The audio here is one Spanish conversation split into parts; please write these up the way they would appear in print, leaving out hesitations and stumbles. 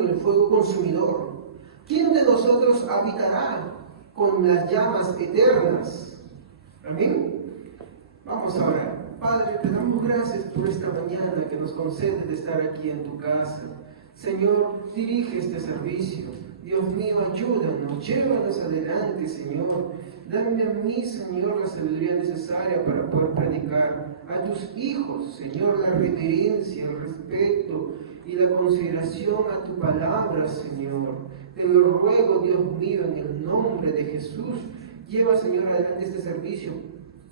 en el fuego consumidor? ¿Quién de nosotros habitará con las llamas eternas? Amén. Vamos a orar. Padre, te damos gracias por esta mañana que nos concedes de estar aquí en tu casa. Señor, dirige este servicio. Dios mío, ayúdanos, llévanos adelante, Señor. Dame a mí, Señor, la sabiduría necesaria para poder predicar a tus hijos, Señor, la reverencia, el respeto y la consideración a tu palabra, Señor. Te lo ruego, Dios mío, en el nombre de Jesús. Lleva, Señor, adelante este servicio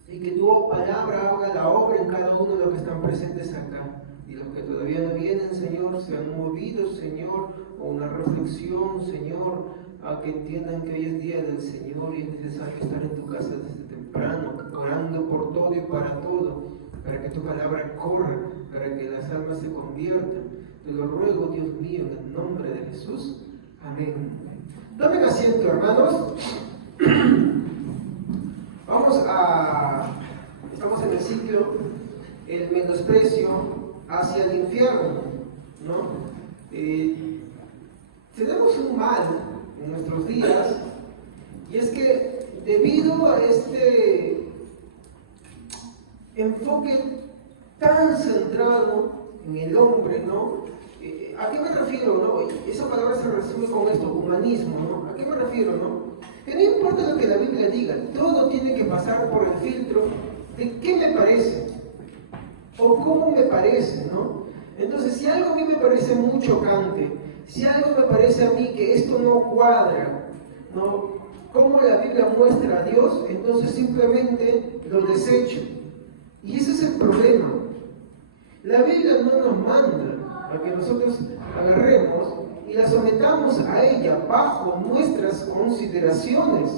y que tu palabra haga la obra en cada uno de los que están presentes acá. Y los que todavía no vienen, Señor, sean movidos, Señor, a una reflexión, Señor, a que entiendan que hoy es día del Señor y es necesario estar en tu casa desde temprano, orando por todo y para todo, para que tu palabra corra, para que las almas se conviertan. Te lo ruego, Dios mío, en el nombre de Jesús. Amén. Tomen asiento, hermanos. Estamos en el sitio El menosprecio hacia el infierno, ¿no? Tenemos un mal en nuestros días, y es que debido a este enfoque tan centrado en el hombre, ¿no? ¿A qué me refiero, no? Esa palabra se resume con esto, humanismo, ¿no? ¿A qué me refiero, no? Que no importa lo que la Biblia diga, todo tiene que pasar por el filtro de qué me parece o cómo me parece, ¿no? Entonces, si algo a mí me parece muy chocante, si algo me parece a mí que esto no cuadra, ¿no? Cómo la Biblia muestra a Dios, entonces simplemente lo desecho. Y ese es el problema. La Biblia no nos manda a que nosotros agarremos y la sometamos a ella bajo nuestras consideraciones.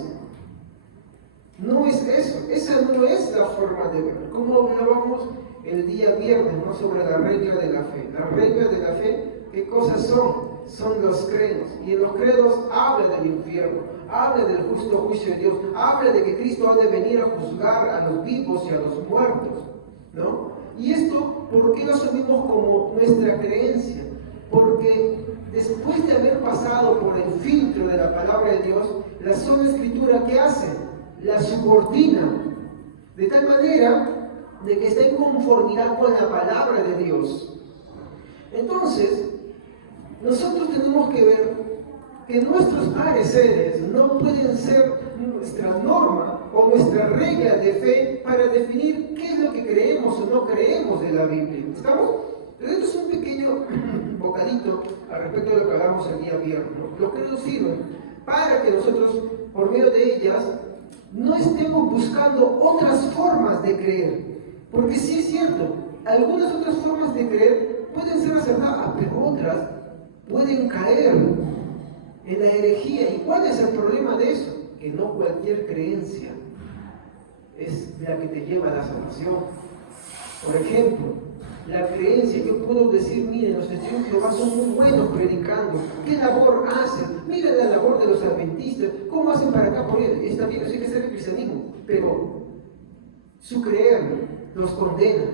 No es eso, esa no es la forma de ver. Como hablábamos el día viernes, ¿no? Sobre la regla de la fe. Las reglas de la fe, ¿qué cosas son? Son los credos. Y en los credos habla del infierno, habla del justo juicio de Dios, habla de que Cristo ha de venir a juzgar a los vivos y a los muertos, ¿no? Y esto, ¿por qué lo asumimos como nuestra creencia? Porque después de haber pasado por el filtro de la palabra de Dios, la sola escritura, ¿qué hace? La subordina, de tal manera de que está en conformidad con la palabra de Dios. Entonces, nosotros tenemos que ver que nuestros pareceres no pueden ser nuestra norma o nuestra regla de fe para definir qué es lo que creemos o no creemos de la Biblia. ¿Estamos? Esto es un pequeño bocadito al respecto de lo que hablamos el día viernes, ¿no? Los credos sirven para que nosotros, por medio de ellas, no estemos buscando otras formas de creer. Porque sí es cierto, algunas otras formas de creer pueden ser acertadas, pero otras pueden caer en la herejía. ¿Y cuál es el problema de eso? Que no cualquier creencia es la que te lleva a la salvación. Por ejemplo, la creencia, yo puedo decir, miren, los testigos de Jehová son muy buenos predicando, ¿qué labor hacen? Miren la labor de los adventistas, ¿cómo hacen para acá por él? Está bien, eso hay que ser el cristianismo, pero su creer los condena.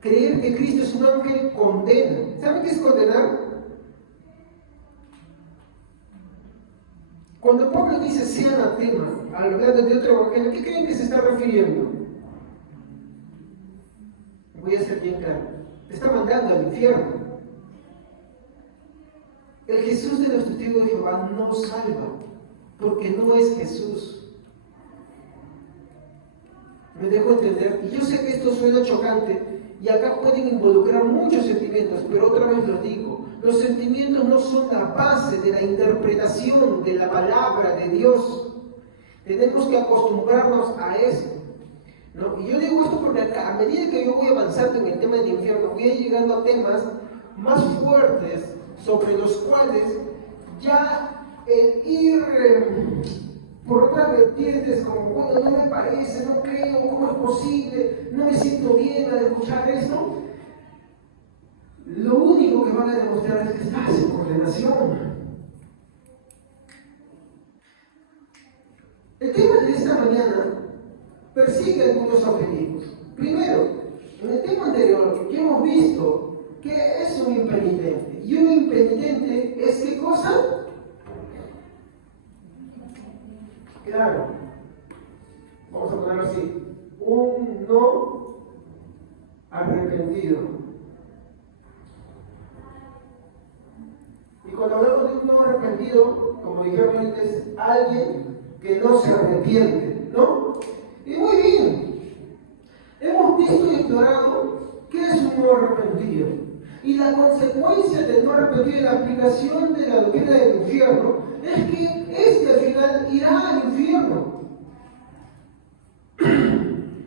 Creer que Cristo es un ángel condena. ¿Saben qué es condenar? Cuando Pablo dice sea anatema, hablando de otro evangelio, ¿qué creen que se está refiriendo? Voy a ser bien claro. Te está mandando al infierno. El Jesús de los testigos de Jehová no salva, porque no es Jesús. ¿Me dejo entender? Y yo sé que esto suena chocante, y acá pueden involucrar muchos sentimientos, pero otra vez lo digo, los sentimientos no son la base de la interpretación de la palabra de Dios. Tenemos que acostumbrarnos a eso, ¿no? Y yo digo esto porque a medida que yo voy avanzando en el tema del infierno, voy llegando a temas más fuertes sobre los cuales ya el ir por otras vertientes, como bueno, no me parece, no creo, ¿cómo es posible? No me siento bien al escuchar eso. Lo único que van a demostrar es que estás en condenación. El tema de esta mañana persigue algunos objetivos. Primero, en el tema anterior ya hemos visto que es un impenitente. Y un impenitente Claro, vamos a ponerlo así, un no arrepentido. Y cuando hablamos de un no arrepentido, como dijeron antes, es alguien que no se arrepiente, ¿no? Y muy bien, hemos visto y explorado qué es un no arrepentido. Y la consecuencia del no arrepentido y la aplicación de la doctrina del infierno es que al final irá al infierno.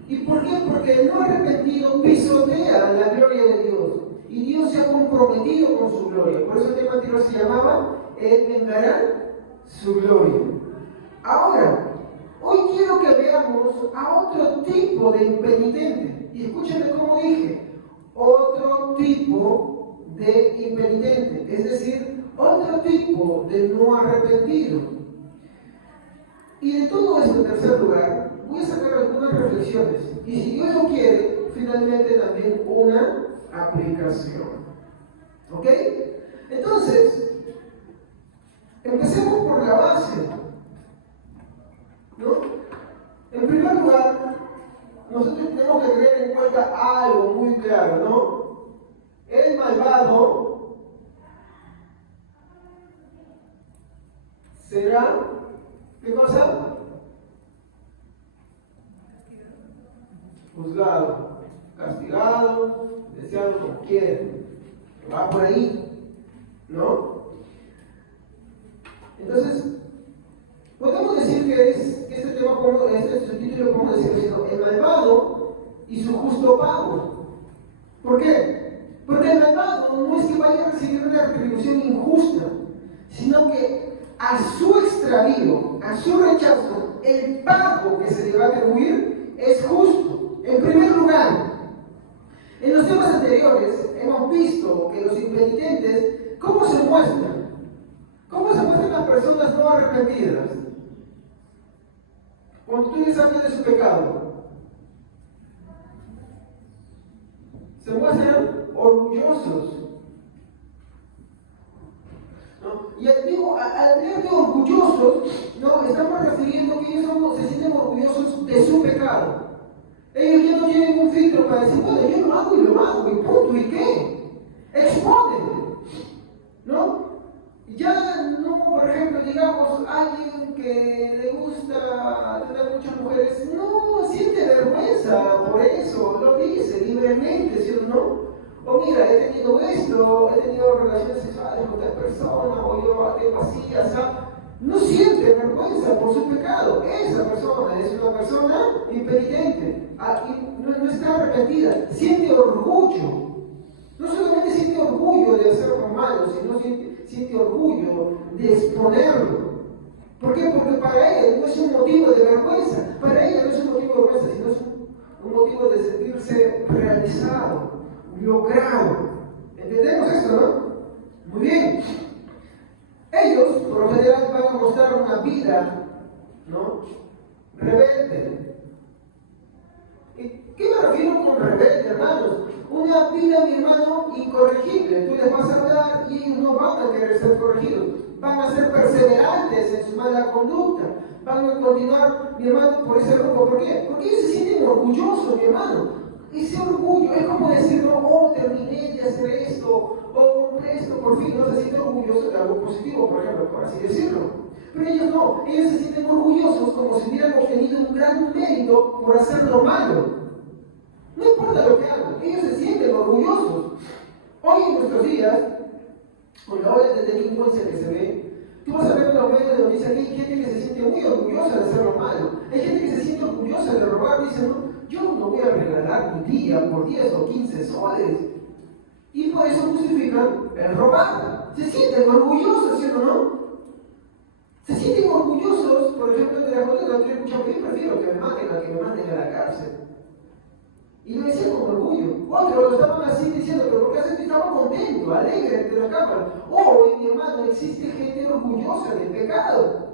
¿Y por qué? Porque el no arrepentido pisotea la gloria de Dios. Y Dios se ha comprometido con su gloria. Por eso el tema anterior se llamaba Él vengará su gloria. Ahora, hoy quiero que veamos a otro tipo de impenitente. Y escúchenme cómo dije. Otro tipo de impenitente. Es decir, otro tipo de no arrepentido. Y de todo esto, en tercer lugar, voy a sacar algunas reflexiones. Y si Dios lo quiere, finalmente también una aplicación. ¿Ok? Entonces, empecemos por la base. ¿No? En primer lugar, nosotros tenemos que tener en cuenta algo muy claro, ¿no? El malvado será, ¿qué cosa? Juzgado, castigado, deseado como quieren. Va por ahí, ¿no? Entonces, podemos decir que este tema, este subtítulo, podemos decirlo, el malvado y su justo pago. ¿Por qué? Porque el malvado no es que vaya a recibir una retribución injusta, sino que a su extravío, a su rechazo, el pago que se le va a atribuir es justo. En primer lugar, en los temas anteriores hemos visto que los impenitentes, ¿cómo se muestran? ¿Cómo se muestran las personas no arrepentidas? Cuando tú les hablas de su pecado, se muestran orgullosos. ¿No? Y al hablar de orgullosos, no, estamos refiriendo que ellos se sienten orgullosos de su pecado. Ellos ya no tienen un filtro para decir, bueno, yo lo hago, y punto, ¿y qué? Exponen, ¿no? Ya no, por ejemplo, digamos, alguien que le gusta tener muchas mujeres, no siente vergüenza por eso, lo dice libremente, ¿sí o no? O mira, he tenido esto, he tenido relaciones sexuales con tal persona, o yo tengo así, así. No siente vergüenza por su pecado. Esa persona es una persona impenitente, no está arrepentida, siente orgullo. No solamente siente orgullo de hacer lo malo, sino siente orgullo de exponerlo. ¿Por qué? Porque para ella no es un motivo de vergüenza, para ella no es un motivo de vergüenza, sino es un motivo de sentirse realizado, logrado. ¿Entendemos esto, no? Muy bien. Ellos, por lo general, van a mostrar una vida, ¿no?, rebelde. ¿Y qué me refiero con rebelde, hermanos? Una vida, mi hermano, incorregible. Tú les vas a hablar y ellos no van a querer ser corregidos. Van a ser perseverantes en su mala conducta. Van a continuar, mi hermano, por ese rumbo. ¿Por qué? Porque ellos se sienten orgullosos, mi hermano. Ese orgullo es como decir, no, oh, terminé de hacer esto, o compré esto, por fin, no se sienten orgullosos de algo positivo, por ejemplo, por así decirlo. Pero ellos no, ellos se sienten orgullosos como si hubieran obtenido un gran mérito por hacer lo malo. No importa lo que hagan, ellos se sienten orgullosos. Hoy en nuestros días, con la ola de delincuencia que se ve, tú vas a ver en los medios de noticias que hay gente que se siente muy orgullosa de hacer lo malo. Hay gente que se siente orgullosa de robar, dice, no, yo no voy a regalar mi día por 10 o 15 soles. Y por eso justifican el robar. Se sienten orgullosos, ¿sí o no? Se sienten orgullosos, por ejemplo, de la condena que escuchamos, yo prefiero que me maten a que me manden a la cárcel. Y lo decían con orgullo. Otros lo estaban así diciendo, pero porque hacen que estaban contentos, alegres de la cámara. Oh, mi hermano, existe gente orgullosa del pecado.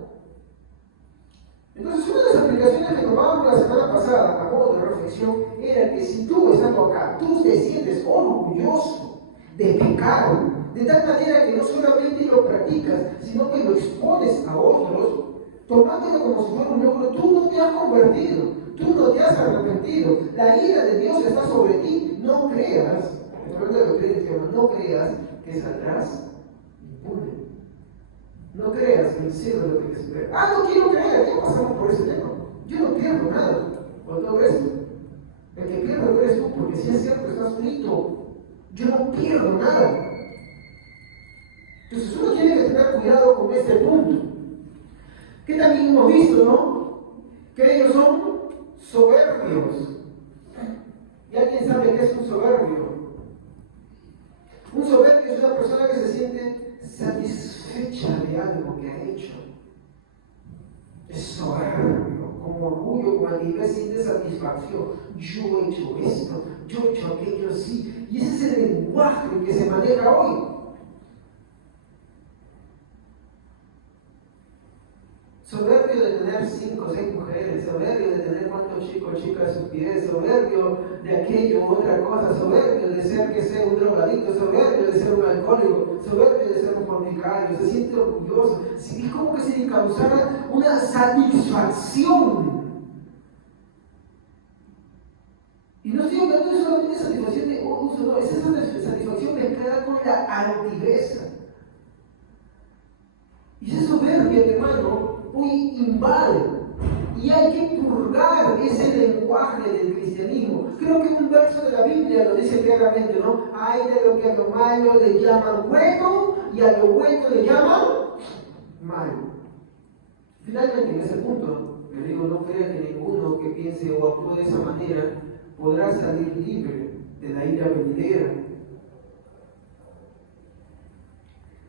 Entonces, una de las aplicaciones que tomábamos la semana pasada, a modo de reflexión, era que si tú estando acá, tú te sientes orgulloso de pecado, de tal manera que no solamente lo practicas, sino que lo expones a otros, tomándolo como si fuera un logro. Tú no te has convertido, tú no te has arrepentido. La ira de Dios está sobre ti. No creas, no creas que saldrás impune. No creas que el cielo lo que te espera. Ah, no quiero creer, ya pasamos por ese tema. Yo no pierdo nada con todo esto. El que pierde no eres tú, porque si es cierto, estás frito. Yo no pierdo nada. Entonces uno tiene que tener cuidado con este punto. Que también hemos visto, ¿no? Que ellos son soberbios. ¿Y alguien sabe qué es un soberbio? Un soberbio es una persona que se siente satisfecha de algo que ha hecho. Es soberbio, con orgullo, con altivez, siente satisfacción. Yo he hecho esto, yo he hecho aquello, sí. Y ese es el lenguaje que se maneja hoy. Soberbio de tener 5 o 6 mujeres, soberbio de tener cuantos chicos o chicas a sus pies, soberbio de aquello u otra cosa, soberbio de ser que sea un drogadicto, soberbio de ser un alcohólico, soberbio de ser un fornicario, se siente orgulloso, es como que si le causara una satisfacción. Y no estoy hablando de solamente satisfacción de uso, no, es esa satisfacción mezclada con la altiveza. Y esa soberbia, hermano, hoy invade. Y hay que purgar ese lenguaje del cristianismo. Creo que un verso de la Biblia lo dice claramente, ¿no? Hay de lo que a lo malo le llaman bueno y a lo bueno le llaman malo. Finalmente, en ese punto, les digo, no crea que ninguno que piense o actúe de esa manera podrá salir libre de la ira venidera.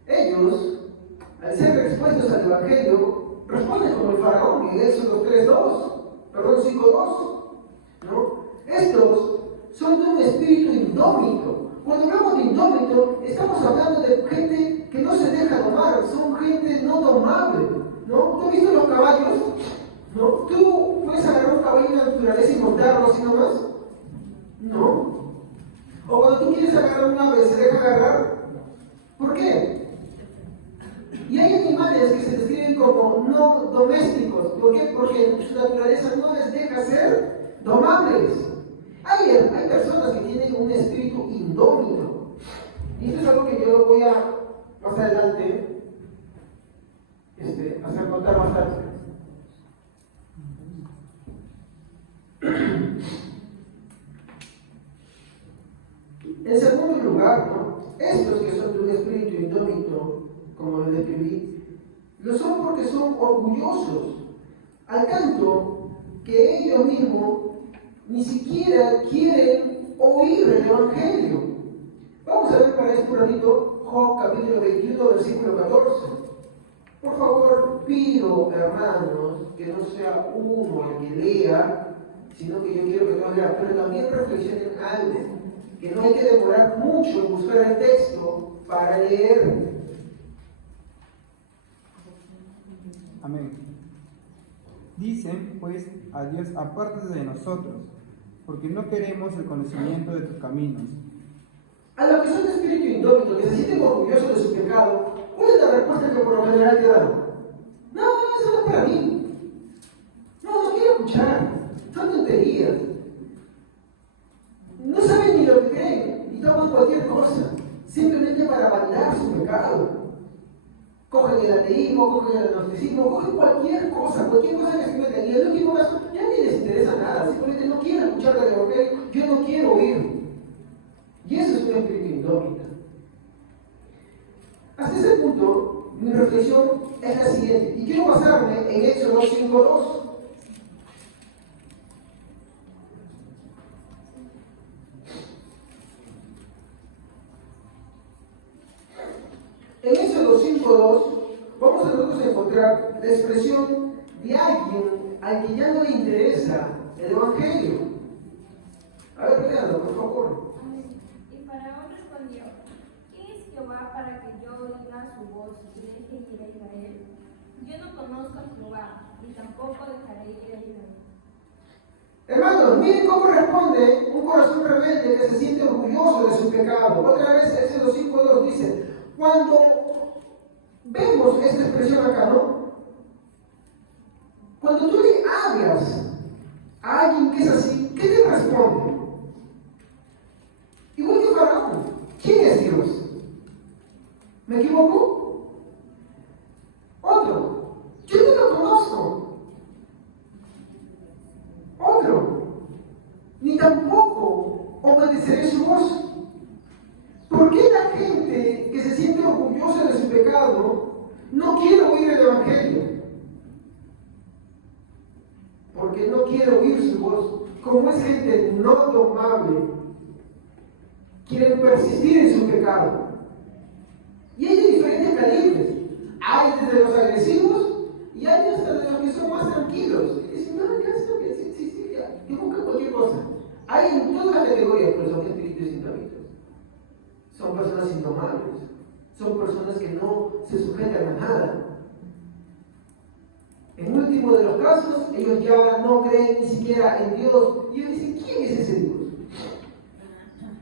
Ellos, al ser expuestos al Evangelio, responden como el faraón en Éxodo 5:2, ¿no? Estos son de un espíritu indómito. Cuando hablamos de indómito, estamos hablando de gente que no se deja domar, son gente no domable, ¿no? ¿Tú has visto los caballos? ¿No? ¿Tú puedes agarrar un caballo en la naturaleza y montarlo así nomás? No. O cuando tú quieres agarrar un ave, ¿se deja agarrar? ¿Por qué? Y hay animales que se describen como no domésticos. ¿Por qué? Porque su naturaleza no les deja ser domables. Hay personas que tienen un espíritu indómito. Y esto es algo que yo voy a, más adelante, hacer notar más tarde. En segundo lugar, ¿no? Estos que son de un espíritu indómito, como lo describí, lo son porque son orgullosos, al tanto que ellos mismos ni siquiera quieren oír el Evangelio. Vamos a ver para esto un ratito Job capítulo 21, versículo 14. Por favor, pido, hermanos, que no sea uno el que lea, sino que yo quiero que todos lean, pero también reflexionen algo, que no hay que demorar mucho en buscar el texto para leer. Amén. Dicen, pues, a Dios, apártate de nosotros, porque no queremos el conocimiento de tus caminos. A los que son de espíritu indómito, que se sienten orgullosos de su pecado, ¿cuál es la respuesta que por lo general te dan? No, eso no es para mí. No quiero escuchar. Son tonterías. No saben ni lo que creen, y toman cualquier cosa, simplemente para validar su pecado. Cogen el ateísmo, cogen el agnosticismo, cogen cualquier cosa que se metan. Y el último caso, ya ni les interesa nada, simplemente no quieren escuchar del Evangelio, yo no quiero oír. Y eso es un espíritu indómito. Hasta ese punto, mi reflexión es la siguiente, y quiero basarme en Éxodo 5:2. En Éxodo 5:2 vamos a nosotros encontrar la expresión de alguien al que ya no le interesa el Evangelio. A ver, léalo, por favor. Y Faraón respondió: ¿Quién es Jehová para que yo oiga su voz y deje ir a Israel? Yo no conozco a Jehová, ni tampoco dejaré ir a Israel. Hermanos, miren cómo responde un corazón rebelde que se siente orgulloso de su pecado. Otra vez, Éxodo 5:2 dice, cuando vemos esta expresión acá, ¿no? cuando tú le hablas a alguien que es así, ¿qué te responde? Igual que Faraón. ¿Quién es Dios? ¿Me equivoco? Otro. Yo no lo conozco. Otro. Ni tampoco obedeceré su voz. ¿Por qué la gente que se siente orgullosa de su pecado no quiere oír el Evangelio? Porque no quiere oír su voz. Como es gente no domable, quieren persistir en su pecado. Y hay de diferentes calibres. Hay desde los agresivos y hay hasta de los que son más tranquilos. Y dicen, no, ya está bien, sí, ya. Yo busco cualquier cosa. Hay en todas las categorías personas espíritus indomables. Son personas indomables. Son personas que no se sujetan a nada. En último de los casos, ellos ya no creen ni siquiera en Dios. Y ellos dicen, ¿quién es ese Dios?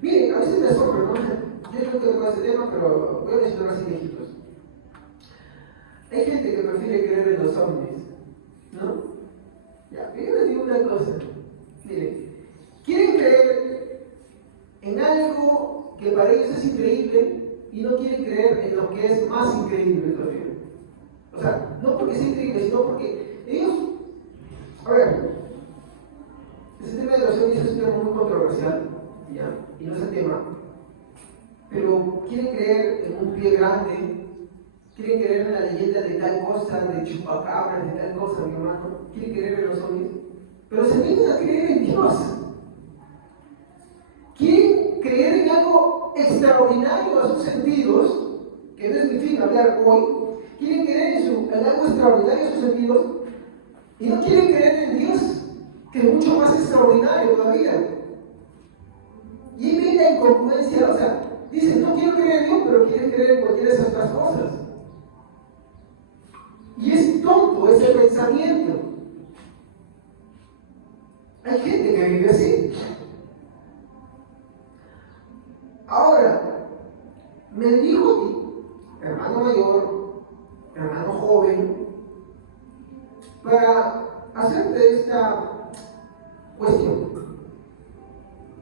Miren, a veces me asombro, ¿no? Yo creo que con ese tema, pero voy a mencionar así viejitos. Hay gente que prefiere creer en los ovnis, ¿no? Ya, yo les digo una cosa. Miren, quieren creer en algo que para ellos es increíble y no quieren creer en lo que es más increíble todavía. O sea, no porque sea increíble, sino porque ellos... A ver, ese tema de los ovnis es un tema muy controversial, ¿ya? Y no es el tema. Pero quieren creer en un pie grande, quieren creer en la leyenda de tal cosa, de chupacabras, de tal cosa, mi hermano. Quieren creer en los ovnis, pero se niegan a creer en Dios. Quieren creer en algo extraordinario a sus sentidos, que no es mi fin hablar hoy. Quieren creer en algo extraordinario a sus sentidos y no quieren creer en Dios, que es mucho más extraordinario todavía. Y ahí viene la incongruencia, o sea, dicen, no quiero creer en Dios, pero quieren creer en cualquiera de esas otras cosas. Y es tonto ese pensamiento. Hay gente que vive así. Ahora, me dirijo a ti, hermano mayor, hermano joven, para hacerte esta cuestión.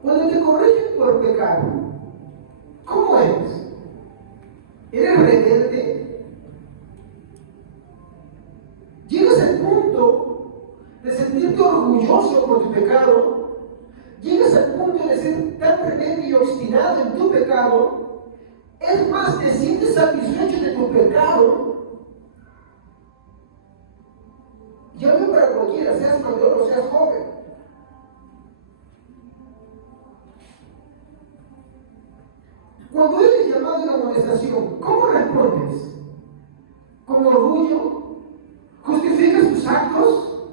Cuando te corrigen por pecar, ¿cómo eres? ¿Eres rebelde? ¿Llegas al punto de sentirte orgulloso por tu pecado? ¿Llegas al punto de ser tan rebelde y obstinado en tu pecado? Es más, ¿te sientes satisfecho de tu pecado? Yo hablo para cualquiera, seas mayor o seas joven. Cuando eres llamado a una amonestación, ¿cómo respondes? ¿Con orgullo? ¿Justificas tus actos?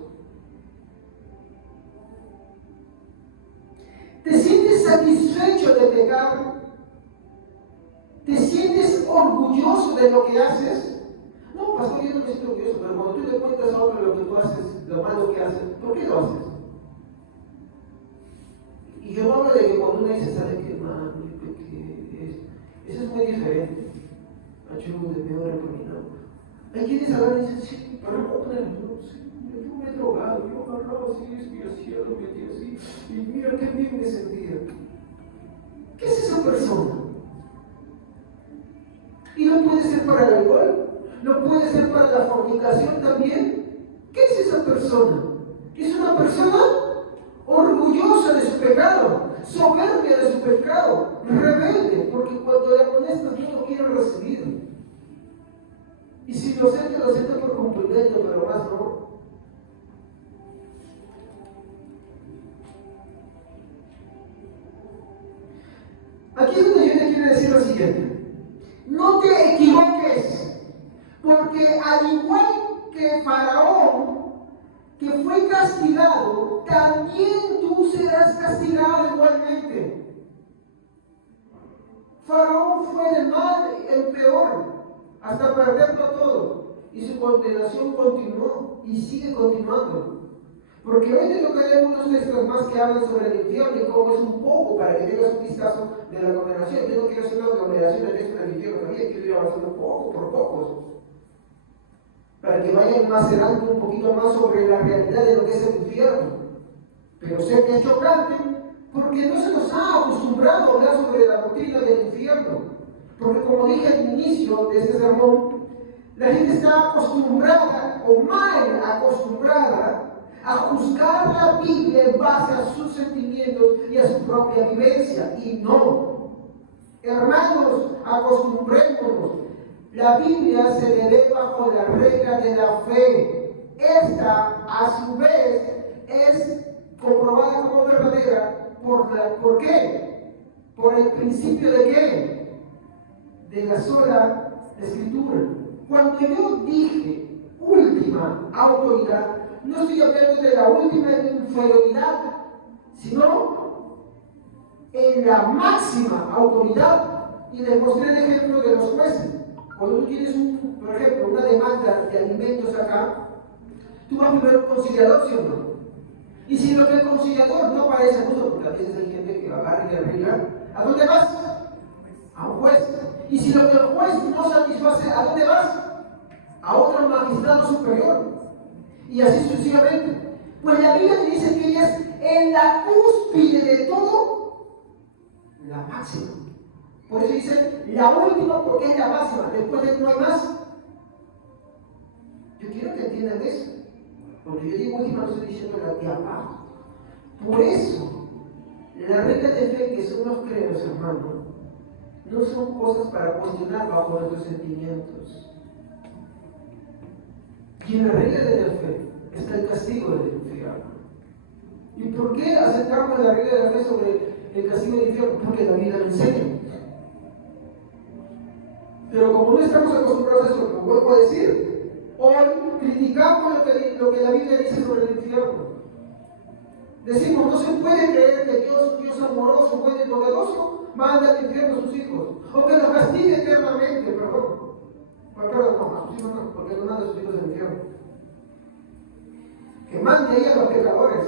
¿Te sientes satisfecho de pecar? ¿Te sientes orgulloso de lo que haces? No, pastor, yo no me siento orgulloso, pero cuando tú le cuentas a otro lo que tú haces, lo malo que haces, ¿por qué lo haces? Y yo hablo de que cuando uno dice, ¿sabe qué, hermano? Eso es muy diferente. Ayuda, me voy a reponer. Hay quienes hablan y dicen, sí, para no ponerlo, sí, yo me he drogado, yo agarraba así, y hacía lo metía así, y mira qué bien me sentía. ¿Qué es esa persona? ¿Y no puede ser para el alcohol? ¿No puede ser para la fornicación también? ¿Qué es esa persona? Es una persona orgullosa de su pecado, soberbia de su pecado, rebelde, porque cuando le amonestas no quiere recibir. Y si lo acepta por cumplimiento, pero más no. Aquí es donde yo te quiero decir lo siguiente. No te equivoques, porque al igual que Faraón, que fue castigado, también tú serás castigado igualmente. Faraón fue de mal en peor, hasta perderlo todo, y su condenación continuó y sigue continuando. Porque hoy te tocaré unos textos más que hablan sobre el infierno y cómo es un poco para que tengas un vistazo de la condenación. Yo no quiero hacer una condenación del texto del infierno, todavía quiero ir avanzando poco por poco, para que que vayan macerando un poquito más sobre la realidad de lo que es el infierno. Pero sé que es chocante porque no se nos ha acostumbrado a hablar sobre la doctrina del infierno. Porque como dije al inicio de este sermón, la gente está acostumbrada o mal acostumbrada a juzgar la Biblia en base a sus sentimientos y a su propia vivencia. Y no. Hermanos, acostumbrémonos. La Biblia se debe bajo la regla de la fe. Esta, a su vez, es comprobada como verdadera. ¿Por qué? Por el principio de qué? De la sola Escritura. Cuando yo dije última autoridad, no estoy hablando de la última inferioridad, sino en la máxima autoridad. Y les mostré el ejemplo de los jueces. Cuando tú tienes, por ejemplo, una demanda de alimentos acá, tú vas primero a un conciliador, ¿sí o no? Y si lo que el conciliador no parece justo, porque a veces hay gente que agarra y arregla, ¿a dónde vas? A un juez. Y si lo que el juez no satisface, ¿a dónde vas? A otro magistrado superior. Y así sucesivamente. Pues la Biblia te dice que ella es en la cúspide de todo, la máxima. Por eso dice la última, porque es la máxima. Después de no hay más. Yo quiero que entiendan eso. Cuando yo digo última, no estoy diciendo la de abajo. Por eso, las reglas de fe que son los credos, hermano, no son cosas para cuestionar bajo nuestros sentimientos. Y en la regla de la fe está el castigo del infierno. ¿Y por qué aceptamos la regla de la fe sobre el castigo del infierno? Porque la Biblia lo enseña. Pero como no estamos acostumbrados a eso, lo vuelvo a decir, hoy criticamos lo que la Biblia dice sobre el infierno. Decimos, no se puede creer que Dios amoroso, bueno y poderoso, manda al infierno a sus hijos, o que los castigue eternamente, perdón. Perdón, no, a sus hijos no, porque no manda a sus hijos al infierno. Que mande ahí a los pecadores.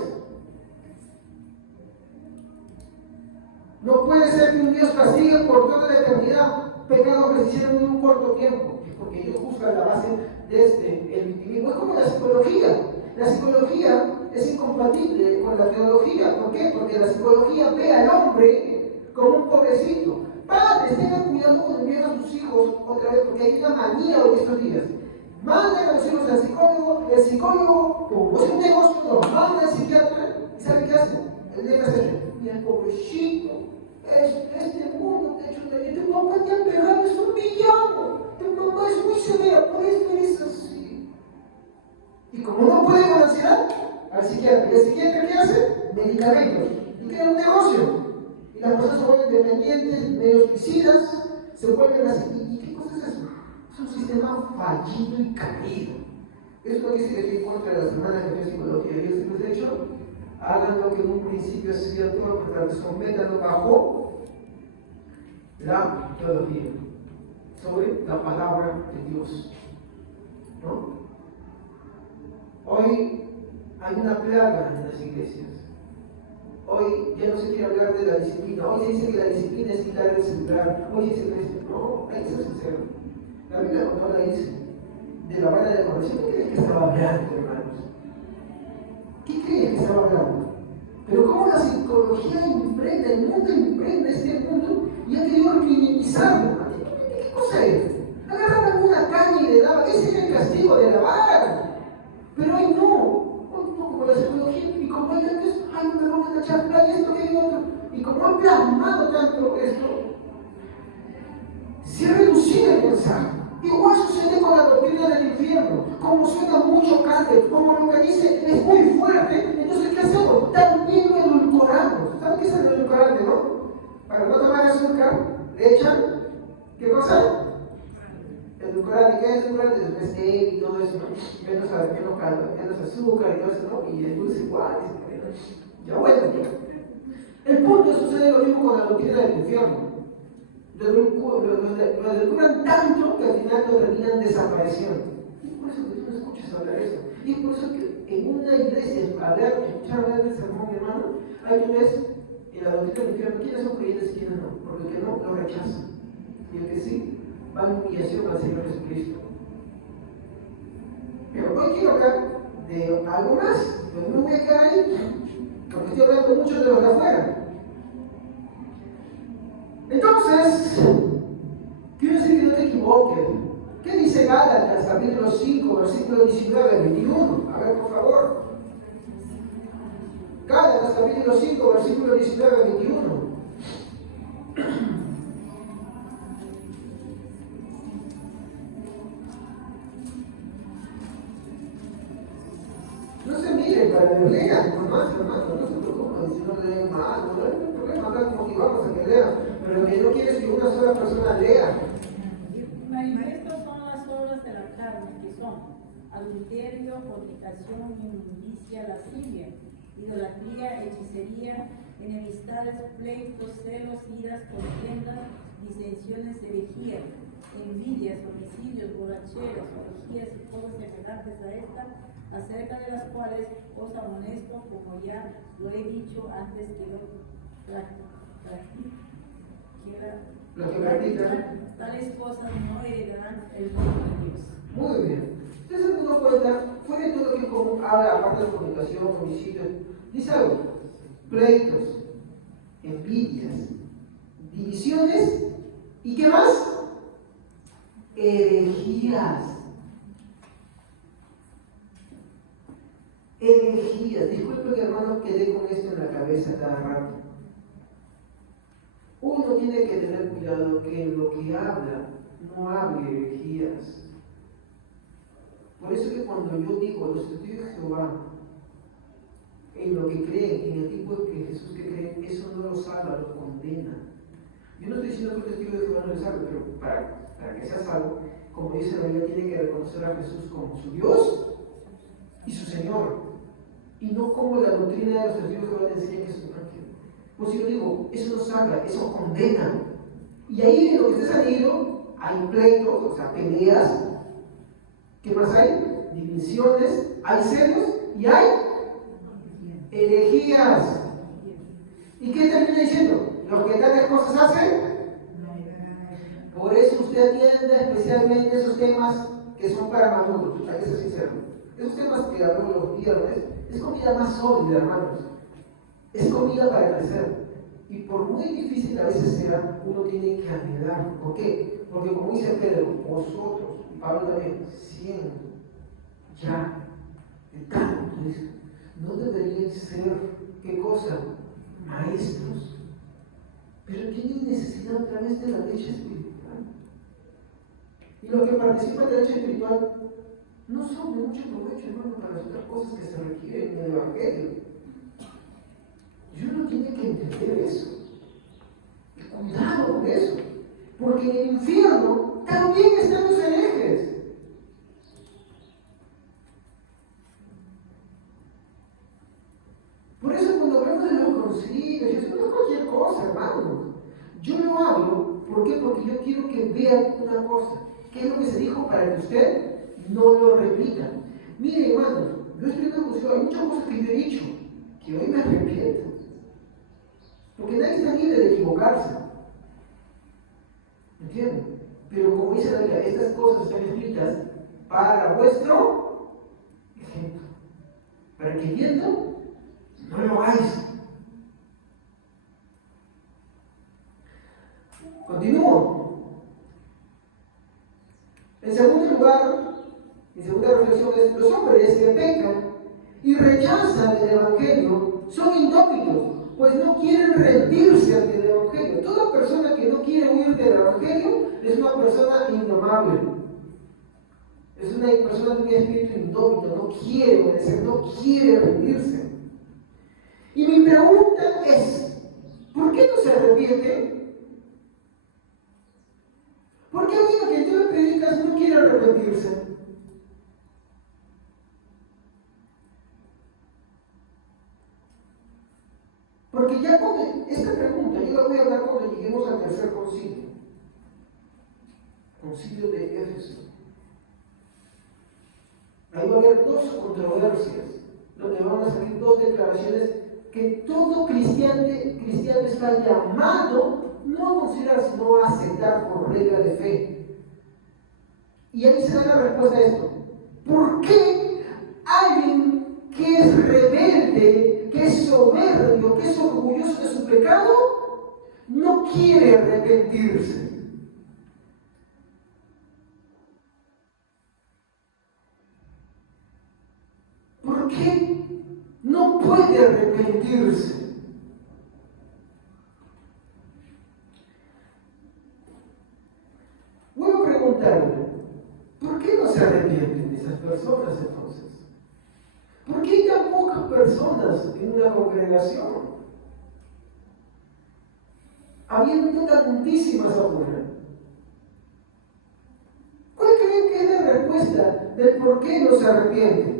No puede ser que un Dios castigue por toda la eternidad pecados que se hicieron en un corto tiempo, porque ellos juzgan la base desde el victimismo. Es como la psicología. La psicología es incompatible con la teología. ¿Por qué? Porque la psicología ve al hombre como un pobrecito. Padres, tengan cuidado cuando envían a sus hijos otra vez, porque hay una manía hoy estos días. Mandan a los hijos al psicólogo, el psicólogo, como es un negocio, los manda al psiquiatra, ¿y sabe qué hace? El niño hace, mira, pobrecito, este mundo te ha hecho daño, tu papá te ha pegado, es un villano, tu mamá es muy severa, por eso eres así. Y como no puede con ansiedad, al psiquiatra, ¿y el psiquiatra qué hace? Medicamentos, y crea un negocio. Y las personas se vuelven dependientes, medio suicidas, se vuelven así. ¿Y qué cosa es eso? Es un sistema fallido y caído. Eso no dice que estoy en contra de las hermanas de la psicología. Yo les he dicho, hagan lo que en un principio es cierto, pero sométanlo bajo la teología, sobre la palabra de Dios. ¿No? Hoy hay una plaga en las iglesias. Hoy ya no se quiere hablar de la disciplina. Hoy se dice que la disciplina es quitar el celular. Hoy se dice que no, hay que ser sincero. La Biblia no habla dice de la vara de corrección. ¿Qué crees que estaba hablando, hermanos? ¿Qué crees que estaba hablando? Pero cómo la psicología imprende, el mundo imprende este mundo y ha querido minimizarlo. ¿Qué cosa es? Agarraban una caña y le daban, ese era el castigo de la vara. Pero hoy no. Como la psicología, y como hay antes, ay, no me van a tachar, hay esto, hay otro. Y como han plasmado tanto esto, se ha reducido el mensaje. Igual sucede con la doctrina del infierno. Como suena mucho chocante, como lo que dice es muy fuerte, entonces ¿qué hacemos? También lo edulcoramos. ¿Saben qué es el edulcorante, no? Para no tomar azúcar, le echan, ¿qué cosa? Edulcorante, ¿qué es edulcorante? El steak y todo eso, ¿no? Menos azúcar y todo eso, ¿no? Y el dulce igual, ya bueno. El punto sucede lo mismo con la doctrina del infierno. Lo edulcoran tanto que al final lo terminan desapareciendo. Y por eso que tú no escuchas hablar eso. Y por eso que en una iglesia, escuchar hablar del sermón, hermano, hay una vez en la doctrina del infierno, ¿quiénes son creyentes y quiénes no? Porque el que no, lo rechazan. Y el que sí, va en humillación al Señor Jesucristo. acerca de algo más. Pero no me voy a quedar ahí, porque estoy hablando mucho de los de afuera. Entonces, quiero decir que no te equivoques. ¿Qué dice Gálatas, capítulo 5, versículo 19, 21? A ver, por favor. Gálatas, capítulo 5, versículo 19, 21. No se miren para que lean, hermano, no se preocupen si no leen mal, no hay problema, acá motivamos a que lean, pero que no quieres que una sola persona lea. Manifestos son las obras de la carne, que son adulterio, fornicación, inmundicia, lascivia, idolatría, hechicería, enemistades, pleitos, celos, iras, contiendas, disensiones, herejías, envidias, homicidios, borracheras, orgías y cosas semejantes a estas, acerca de las cuales os amonesto, como ya lo he dicho antes, que lo practican, tales cosas no heredarán el reino de Dios. Muy bien. Entonces, se nos cuenta, fuera de todo lo que como habla, aparte de comunicación, homicidios, dice algo: pleitos, envidias, divisiones, ¿y qué más? Herejías. Herejías. Disculpen, hermano, quedé con esto en la cabeza cada rato. Uno tiene que tener cuidado que en lo que habla no hable herejías. Por eso que cuando yo digo los testigos de Jehová, en lo que creen, en el tipo de Jesús que creen, eso no lo salva, lo condena. Yo no estoy diciendo que el testigo de Jehová no le salve, pero para que sea salvo, como dice la Biblia, tiene que reconocer a Jesús como su Dios y su Señor, y no como la doctrina de los testigos de Jehová te enseña que es un ángel. Pues si yo digo, eso no salva, eso condena. Y ahí en lo que esté salido hay pleitos, o sea, peleas. ¿Qué más hay? Divisiones, hay celos y hay herejías. ¿Y qué termina diciendo? Los que tales cosas hacen. Por eso usted atiende especialmente esos temas que son para maduros, hay que ser sincero. Esos temas que hablamos los viernes es comida más sólida, hermanos. Es comida para crecer. Y por muy difícil a veces sea, uno tiene que anhelar. ¿Por qué? Porque como dice Pedro, vosotros, y Pablo también, siendo ya de tanto, no deberían ser, ¿qué cosa? Maestros. Pero tienen necesidad a través de la leche espiritual. Y los que participan de la leche espiritual no son de mucho provecho, hermano, para las otras cosas que se requieren en el Evangelio. Y uno tiene que entender eso. Y cuidado con eso. Porque en el infierno también están los herejes. Por eso cuando hablamos de los concilios, eso no es cualquier cosa, hermano. Yo lo hablo, ¿por qué? Porque yo quiero que vean una cosa. ¿Qué es lo que se dijo para que usted no lo repita? Mire, hermano, yo estoy en la concilio, hay muchas cosas que yo he dicho, que hoy me arrepiento. Porque nadie está libre de equivocarse. ¿Entienden? Pero como dice la Biblia, estas cosas están escritas para vuestro ejemplo. Para que viendo, no lo hagáis. Continúo. En segundo lugar, mi segunda reflexión es: los hombres que pecan y rechazan el Evangelio son indómitos, pues no quieren rendirse ante el Evangelio. Toda persona que no quiere huir del Evangelio es una persona indomable. Es una persona de un espíritu indómito, no quiere obedecer, no quiere rendirse. Y mi pregunta es: ¿por qué no se arrepiente? ¿Por qué alguien que tú le predicas no quiere arrepentirse? Porque ya con esta pregunta yo la voy a hablar cuando lleguemos al tercer concilio. Concilio de Éfeso. Ahí va a haber dos controversias, donde van a salir dos declaraciones que todo cristiano está llamado no a considerar, sino a aceptar por regla de fe. Y ahí se da la respuesta a esto. ¿Por qué Alguien que es rebelde, que es soberbio, que es orgulloso de su pecado, no quiere arrepentirse. ¿Por qué no puede arrepentirse? Voy a preguntarle, ¿por qué no se arrepienten esas personas entonces? ¿Por qué hay tan pocas personas en una congregación? Habiendo tantísimas afuera. ¿Cuál creen que es la respuesta del por qué no se arrepienten?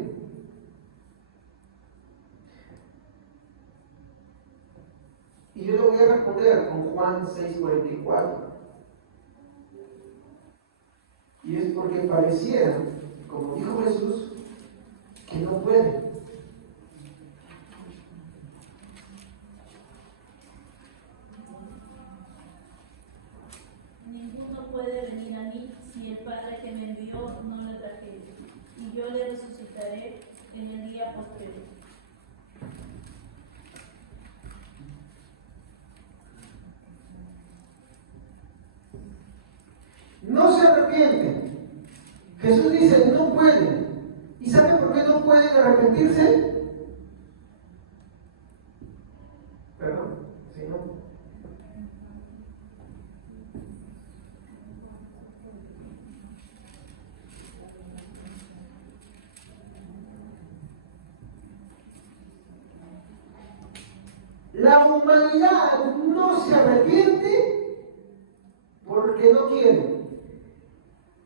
Y yo lo voy a responder con Juan 6:44. Y es porque pareciera, como dijo Jesús, que no puede. Ninguno puede venir a mí si el Padre que me envió no le trajere, y yo le resucitaré en el día postrero. No se arrepienten. Jesús dice, no pueden. ¿Y saben por qué no pueden arrepentirse? Perdón, si no. La humanidad no se arrepiente porque no quiere.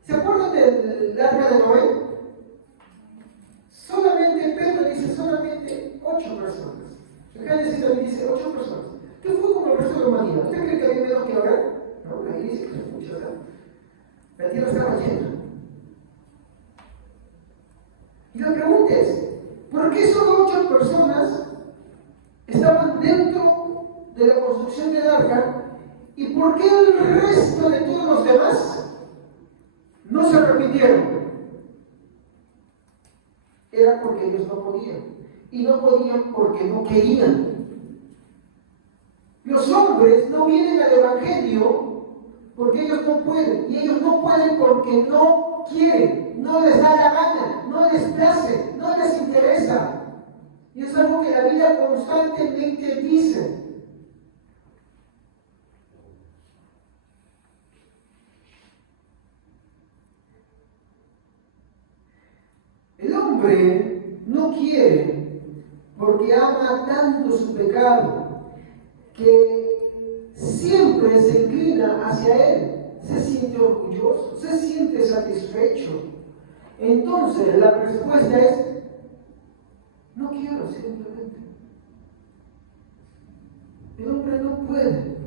¿Se acuerdan del arca de Noé? Solamente, Pedro dice, solamente 8 personas. El Génesis también dice 8 personas. ¿Qué fue con el resto de la humanidad? ¿Usted cree que había menos que ahora? No, ahí dice que son muchas. La tierra estaba llena. Y la pregunta es, ¿por qué solo 8 personas estaban dentro de la construcción del arca? ¿Y por qué el resto de todos los demás no se arrepintieron? Era porque ellos no podían. Y no podían porque no querían. Los hombres no vienen al Evangelio porque ellos no pueden. Y ellos no pueden porque no quieren. No les da la gana. No les place. No les interesa. Y es algo que la Biblia constantemente dice. El hombre no quiere porque ama tanto su pecado que siempre se inclina hacia él, se siente orgulloso, se siente satisfecho. Entonces la respuesta es, no quiero simplemente. El hombre no puede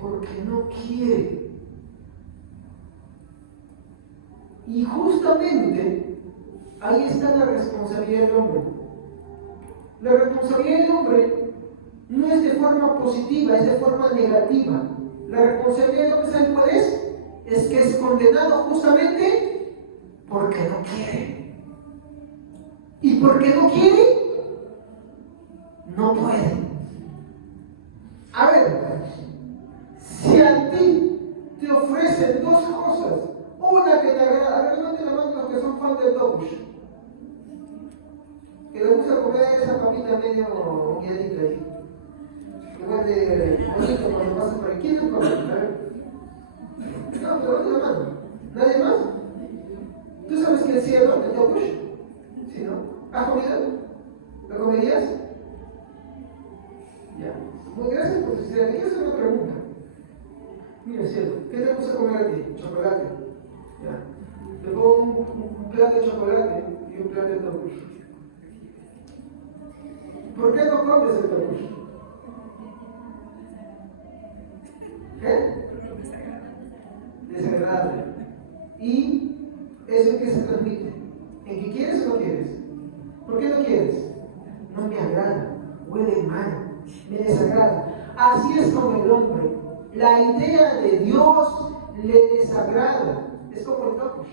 porque no quiere. Y justamente ahí está la responsabilidad del hombre. La responsabilidad del hombre no es de forma positiva, es de forma negativa. La responsabilidad del hombre, ¿saben cuál es? Es que es condenado justamente porque no quiere. Y porque no quiere, no puede. A ver, si a ti te ofrecen 2 cosas, una que te agrada, a ver, no te la mando los que son fan del Dobush, que les gusta comer esa papita medio guiadita ahí, que huele bonito cuando pasan por ahí. ¿Quién te come? A ver. No, pero no te la mando. ¿Nadie más? ¿Tú sabes que el cielo, el Dobush? ¿Sí, no? ¿Has comido? ¿Lo comerías? Ya. Muy gracias por tu sinceridad. Quiero hacer una pregunta. Mira, cielo, ¿qué te gusta comer a ti? Chocolate. Ya. Te pongo un plato de chocolate y un plato de Dobush. ¿Por qué no comes el Dobush? ¿Qué? Desagradable. ¿Y eso en qué se transmite? ¿En qué quieres o no quieres? ¿Por qué no quieres? No me agrada, huele mal, me desagrada. Así es con el hombre. La idea de Dios le desagrada. Es como el Dobush,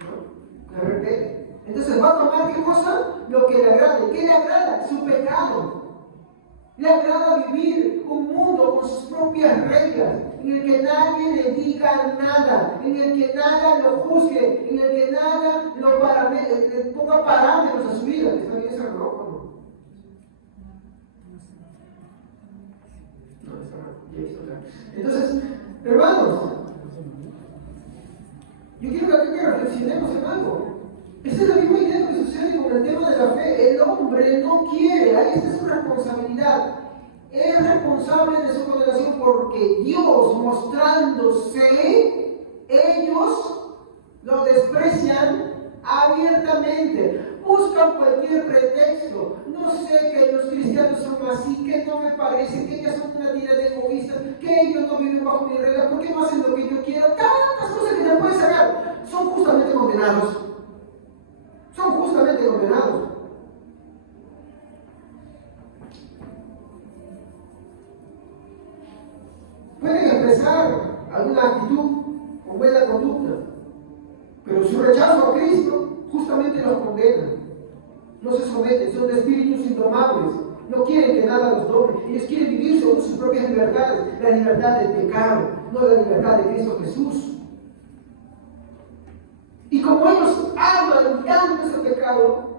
¿no? Le repele. Entonces va a tomar qué cosa? Lo que le agrade. ¿Qué le agrada? Su pecado. Le agrada vivir un mundo con sus propias reglas, en el que nadie le diga nada, en el que nada lo juzgue, en el que nada le ponga parámetros a su vida. ¿Está bien ese reloj o no? No, está mal. Ya hizo acá. Entonces, hermanos, yo quiero que reflexionemos en algo. Esa es la misma idea que sucede con el tema de la fe. El hombre no quiere, ahí está su responsabilidad. Es responsable de su condenación porque Dios, mostrándose, ellos lo desprecian abiertamente. Buscan cualquier pretexto. No sé que los cristianos son así, que no me parece, que ellos son una tira de egoístas, que ellos no viven bajo mi regla, ¿por qué no hacen lo que yo quiero? Tantas cosas que te pueden sacar. Son justamente condenados. Son justamente condenados. Pueden expresar alguna actitud o buena conducta, pero su rechazo a Cristo justamente los condena. No se someten, son de espíritus indomables, no quieren que nada los doble. Ellos quieren vivir según sus propias libertades, la libertad del pecado, no la libertad de Cristo Jesús. Y como ellos aman tanto ese pecado,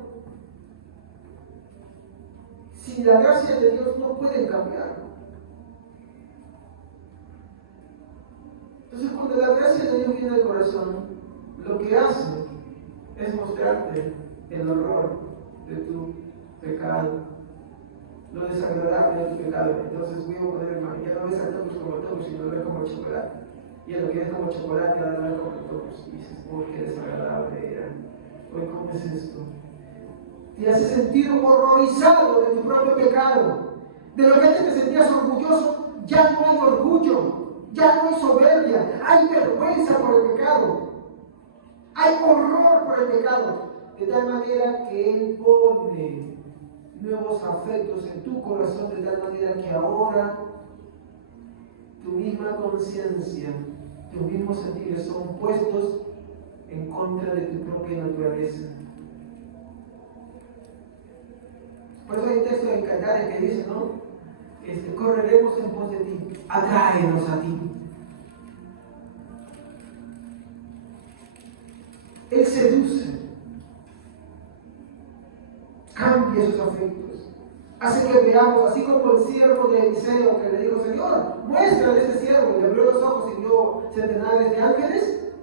sin la gracia de Dios no pueden cambiar. Entonces, cuando la gracia de Dios viene al corazón, lo que hace es mostrarte el horror de tu pecado, lo desagradable de tu pecado. Entonces, voy a poner en mano, ya no ves al topos como topos, sino lo ves como chocolate. Y a lo que es como chocolate, ahora lo ves como topos. Y dices, oh, qué desagradable era. Hoy comes esto. Te hace sentir horrorizado de tu propio pecado. De lo que antes te sentías orgulloso, ya no hay orgullo. Ya no hay soberbia, hay vergüenza por el pecado, hay horror por el pecado, de tal manera que Él pone nuevos afectos en tu corazón, de tal manera que ahora tu misma conciencia, tus mismos sentidos son puestos en contra de tu propia naturaleza. Por eso hay un texto en Cantares que dice, ¿no? Correremos en pos de ti, atráenos a ti. Él seduce, cambia sus afectos, hace que veamos, así como el siervo de Eliseo que le dijo, Señor, muéstrale este siervo, y le abrió los ojos y vio centenares de ángeles.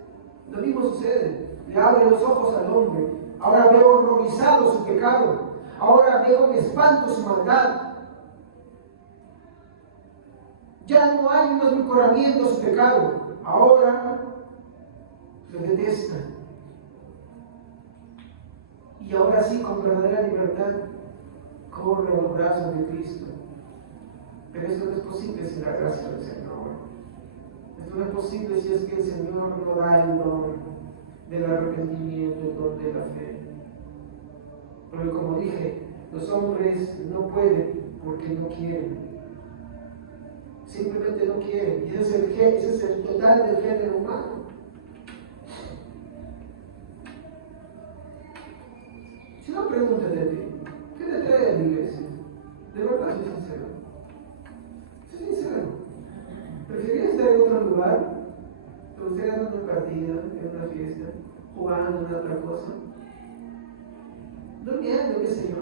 Lo mismo sucede, le abre los ojos al hombre. Ahora veo horrorizado su pecado, ahora veo con espanto su maldad. Ya no hay un edulcoramiento a su pecado, ahora lo detesta. Y ahora sí, con verdadera libertad, corre a los brazos de Cristo. Pero esto no es posible sin la gracia del Señor. Esto no es posible si es que el Señor no da el don del arrepentimiento, el don de la fe. Porque como dije, los hombres no pueden porque no quieren. Simplemente no quieren. Y ese es el total del género humano. Si no, pregúntate a ti, ¿qué te trae a la iglesia? De verdad, soy sincero. Soy sincero. ¿Preferirías estar en otro lugar? ¿Te gustaría dando un partido, en una fiesta, jugando en otra cosa? Durmiendo, qué sé yo.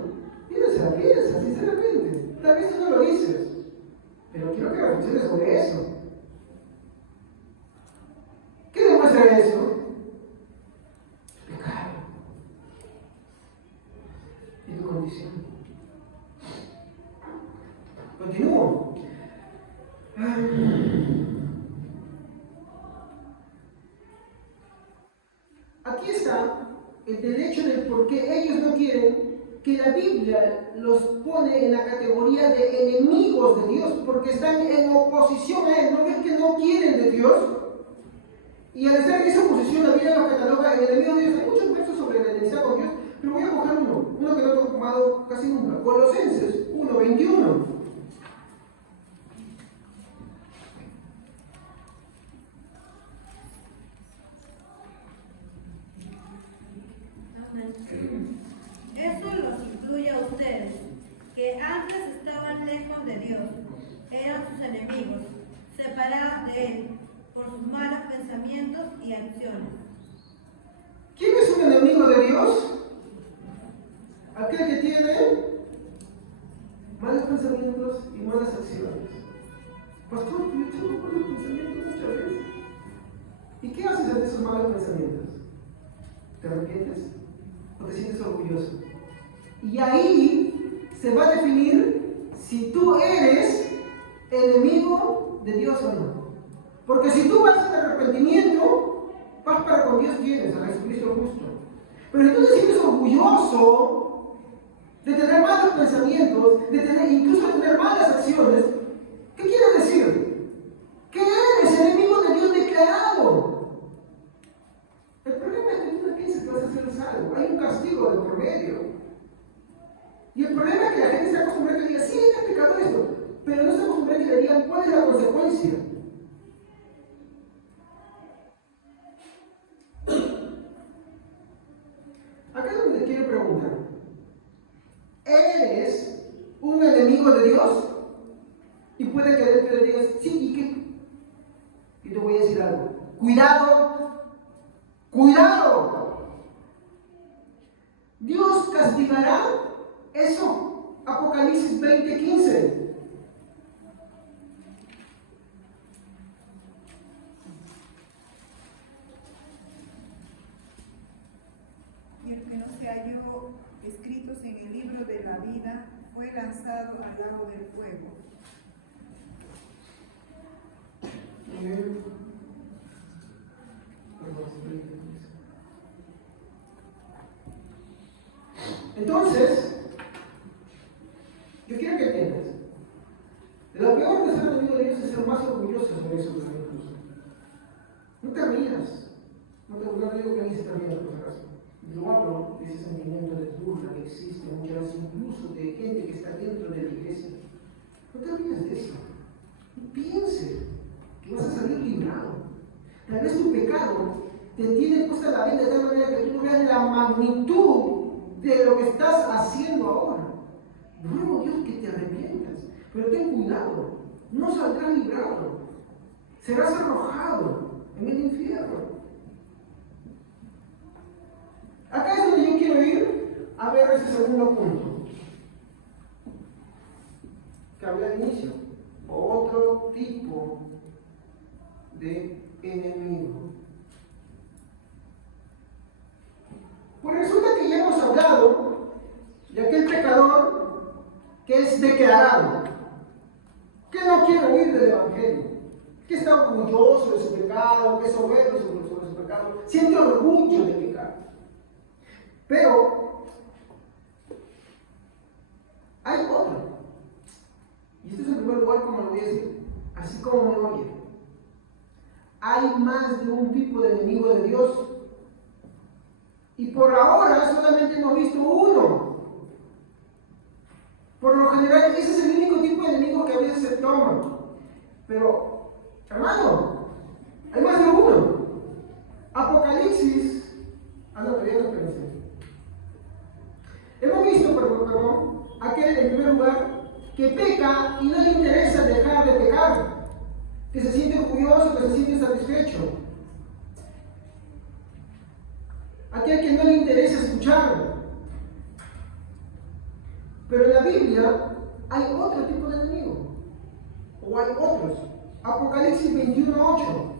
Piensa, sinceramente. Tal vez tú no lo dices. Pero quiero que reflexiones sobre eso. ¿Qué demuestra eso? Pecado. Y tu condición. Continúo. Aquí está el hecho de por qué ellos no quieren, que la Biblia los pone en la categoría de enemigos de Dios, porque están en oposición a Él. ¿No ven que no quieren de Dios? Y al estar en esa oposición, la Biblia los cataloga en enemigos de Dios. Hay muchos versos sobre la enemistad con Dios, pero voy a coger uno que no he tomado casi nunca. Colosenses 1:21. Eso los incluye a ustedes, que antes estaban lejos de Dios, eran sus enemigos, separados de Él por sus malos pensamientos y acciones. ¿Quién es un enemigo de Dios? Aquel que tiene malos pensamientos y malas acciones. Pastor, yo tengo malos pensamientos muchas veces. ¿Y qué haces ante esos malos pensamientos? ¿Te arrepientes? ¿O te sientes orgulloso? Y ahí se va a definir si tú eres enemigo de Dios o no. Porque si tú vas al arrepentimiento, vas para con Dios tienes, a Jesucristo justo. Pero si tú te sientes orgulloso de tener malos pensamientos, de tener, incluso de tener malas acciones, ¿qué quiere decir? Que eres enemigo de Dios declarado. El problema es que tú no piensas que vas a ser salvo. Hay un castigo de por medio. Y el problema es que la gente está acostumbrada a que diga, sí, es pecado esto, pero no está acostumbrada a que le digan cuál es la consecuencia. Acá es donde te quiero preguntar. ¿Eres un enemigo de Dios? Y puede que dentro le digas, sí, ¿y qué? Y te voy a decir algo. ¡Cuidado! ¡Cuidado! Dios castigará eso. Apocalipsis 20:15. Y el que no se halló escritos en el libro de la vida fue lanzado al lago del fuego. Entonces, yo quiero que entiendas. Lo peor de ser enemigo de Dios es ser más orgulloso sobre eso, incluso. No te rías. No te digo que alguien se está riendo, por acaso. Yo hablo de ese sentimiento de burla que existe muchas veces, incluso de gente que está dentro de la iglesia. No te rías de eso. No pienses que vas a salir librado. Tal vez tu pecado te tiene puesta la vida de tal manera que tú no veas la magnitud de lo que estás haciendo ahora. Ruego a Dios que te arrepientas, pero ten cuidado, no saldrás librado, serás arrojado en el infierno. Acá es donde yo quiero ir a ver ese segundo punto que hablé al inicio, otro tipo de enemigo. Pues resulta que ya hemos hablado de aquel pecador que es declarado, que no quiere huir del Evangelio, que está orgulloso de su pecado, que es soberbio sobre su pecado, siente orgullo de pecar. Pero hay otro, y este es el primer lugar como lo voy a decir, así como me oye. Hay más de un tipo de enemigo de Dios. Y por ahora solamente hemos visto uno. Por lo general, ese es el único tipo de enemigo que a veces se toma. Pero, hermano, hay más de uno. Apocalipsis. Todavía no pensé. Hemos visto, perdón, aquel en primer lugar que peca y no le interesa dejar de pecar. Que se siente orgulloso, que se siente satisfecho. Aquel que no le interesa escuchar. Pero en la Biblia hay otro tipo de enemigo. O hay otros. Apocalipsis 21:8.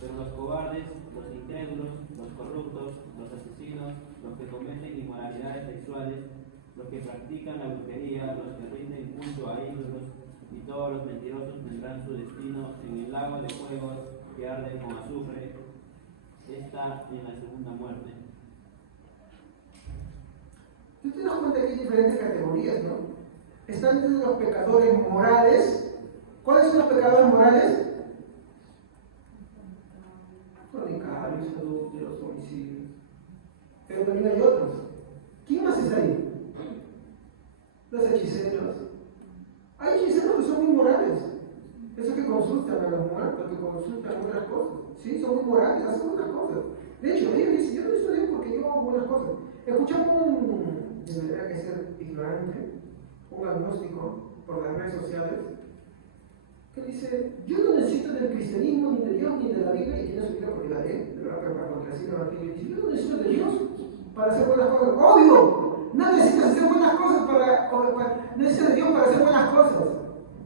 Pero los cobardes, los incrédulos, los corruptos, los asesinos, los que cometen inmoralidades sexuales, los que practican la brujería, los que rinden culto a ídolos y todos los mentirosos tendrán su destino en el lago de fuego que arde con azufre. Está en la segunda muerte. Tú te das cuenta que hay diferentes categorías, ¿no? Están desde los pecadores morales. ¿Cuáles son los pecadores morales? Fornicarios, adúlteros, homicidios. Pero también hay otros. ¿Quién más está ahí? Los hechiceros. Hay hechiceros que son muy morales. Esos que consultan a los muertos, que consultan otras cosas. Sí, son muy morales, hacen otras cosas. De hecho, ellos dicen, yo no estudio porque yo hago buenas cosas. Escuchamos debería que ser ignorante, un agnóstico por las redes sociales, que dice, yo no necesito del cristianismo, ni de Dios, ni de la Biblia, y tiene su vida porque la lee, de verdad, para contradecir el Evangelio, dice, yo no necesito de Dios para hacer buenas cosas. ¡Obvio! No necesitas hacer buenas cosas no necesitas de Dios para hacer buenas cosas.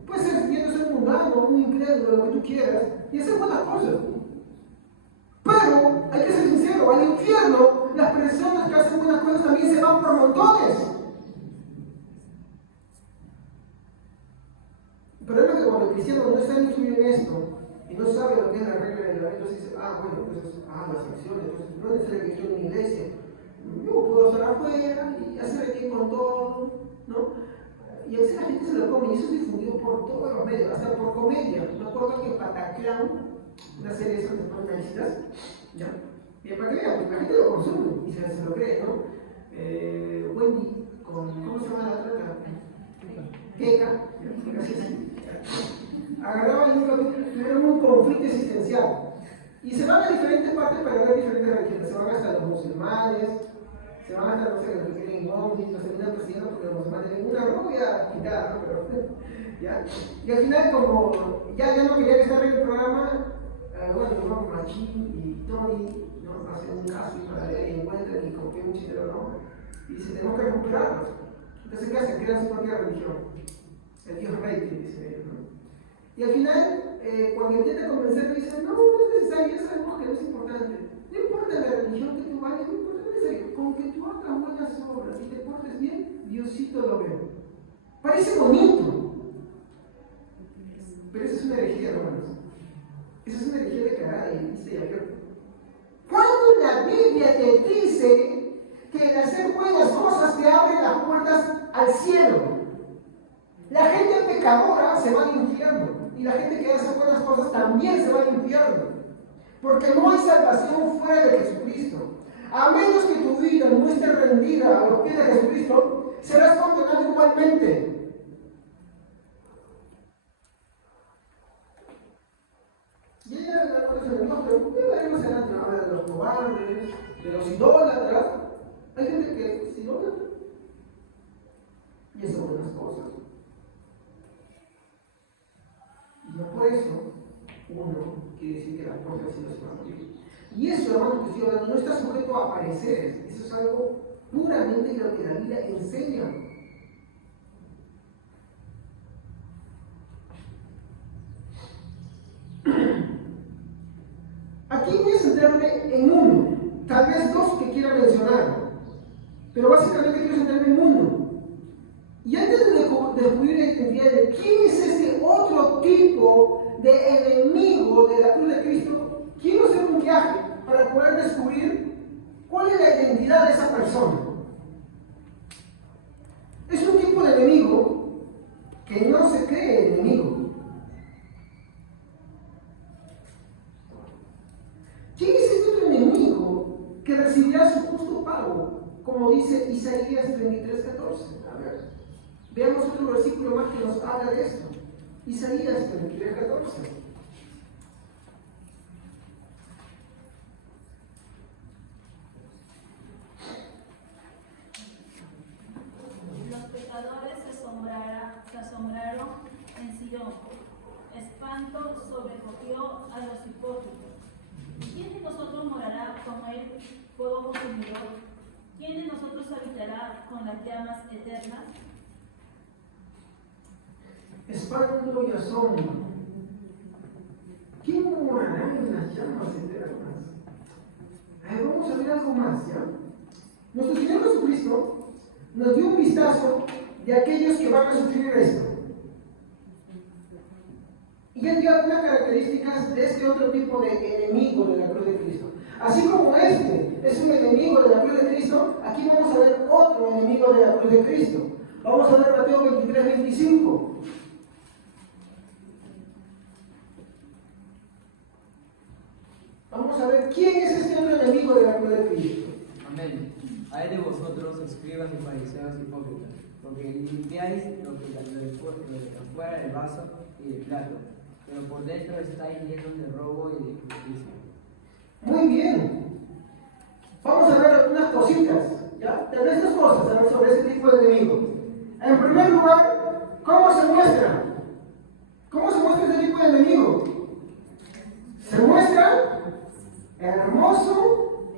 Puede ser mundano, un incrédulo, lo que tú quieras, y hacer buenas cosas. Pero, hay que ser sincero, al infierno, las personas que hacen buenas cosas también se van por montones. Pero es lo que cuando el cristiano no está instruido en esto, y no sabe lo que es la regla del evento, se dice, bueno, pues, las acciones, entonces no es necesario que esté en una iglesia. Yo puedo estar afuera y hacer el bien con todo, ¿no? Y a veces la gente se lo come, y eso se difundió por todos los medios, hasta por comedia. Me acuerdo que Pataclan, una serie de esas de panelistas, ¿ya? Y para que vean, pues la gente lo consume y se lo cree, ¿no? Wendy, ¿cómo se llama la otra? Keka, agarraban un capítulo, tuvieron un conflicto existencial. Y se van a diferentes partes para ver diferentes religiones. Se van hasta los musulmanes, se van hasta los que tienen ovnis, los terminan persiguiendo porque los musulmanes tienen una rubia quitada, ¿no? Pero, ¿ya? Y al final, como ya no querían estar en el programa, bueno, Machín y Tony ¿no? hacen un caso y para leer y encuentran y confían un chileno, ¿no? Y dicen, tenemos que recuperarlos. Entonces, ¿qué hacen? Crean su propia religión. El Dios Rey, que dice ellos, ¿no? Y al final, cuando intenta convencerlo, dicen, no es necesario, ya sabemos que no es importante. No importa la religión que tú vayas, no importa, no es necesario. Con que tú hagas buenas obras y te portes bien, Diosito lo ve. Parece bonito. Pero eso es una herejía, hermanos. Eso es una herejía declarada y dice y abierta. Cuando la Biblia te dice que el hacer buenas cosas te abre las puertas al cielo, la gente pecadora se va al infierno y la gente que hace buenas cosas también se va al infierno, porque no hay salvación fuera de Jesucristo. A menos que tu vida no esté rendida a los pies de Jesucristo, serás condenado igualmente. Y ella habla con los enemigos, pero ¿qué veremos en la habla de los cobardes, de los idólatras? Hay gente que es idólatra y hace buenas cosas. Y no por eso uno quiere decir que las puertas del cielo se van a abrir. Y eso, hermano, que estoy hablando, no está sujeto a aparecer. Eso es algo puramente lo que la Biblia enseña. Aquí voy a centrarme en uno, tal vez dos que quiera mencionar, pero básicamente quiero centrarme en uno. Y antes de descubrir la identidad de quién es este otro tipo de enemigo de la cruz de Cristo, quiero hacer un viaje para poder descubrir cuál es la identidad de esa persona. Es un tipo de enemigo que no se cree enemigo. ¿Quién es este otro enemigo que recibirá su justo pago? Como dice Isaías 33:14. A ver, veamos otro versículo más que nos habla de esto. Isaías 33:14. Los pecadores se asombraron en Sion. Espanto sobrecogió a los hipócritas. ¿Quién de nosotros morará con el fuego consumidor? ¿Quién de nosotros habitará con las llamas eternas? Espanto y asombro. ¿Quién morará en las llamas eternas? Vamos a ver algo más, ¿ya? Nuestro Señor Jesucristo nos dio un vistazo de aquellos que van a sufrir esto. Y él dio algunas características de este otro tipo de enemigo de la cruz de Cristo. Así como este es un enemigo de la cruz de Cristo, aquí vamos a ver otro enemigo de la cruz de Cristo. Vamos a ver Mateo 23:25. Vamos a ver quién es este otro enemigo de la cruz de Cristo. Amén. Hay de vosotros, escribas y fariseos hipócritas, porque limpiáis lo que está fuera del vaso y del plato, pero por dentro estáis llenos de robo y de injusticia. Muy bien. Vamos a ver algunas cositas, ¿ya? Tal vez dos cosas a ver sobre ese tipo de enemigos. En primer lugar, ¿cómo se muestra? ¿Cómo se muestra ese tipo de enemigo? Se muestra hermoso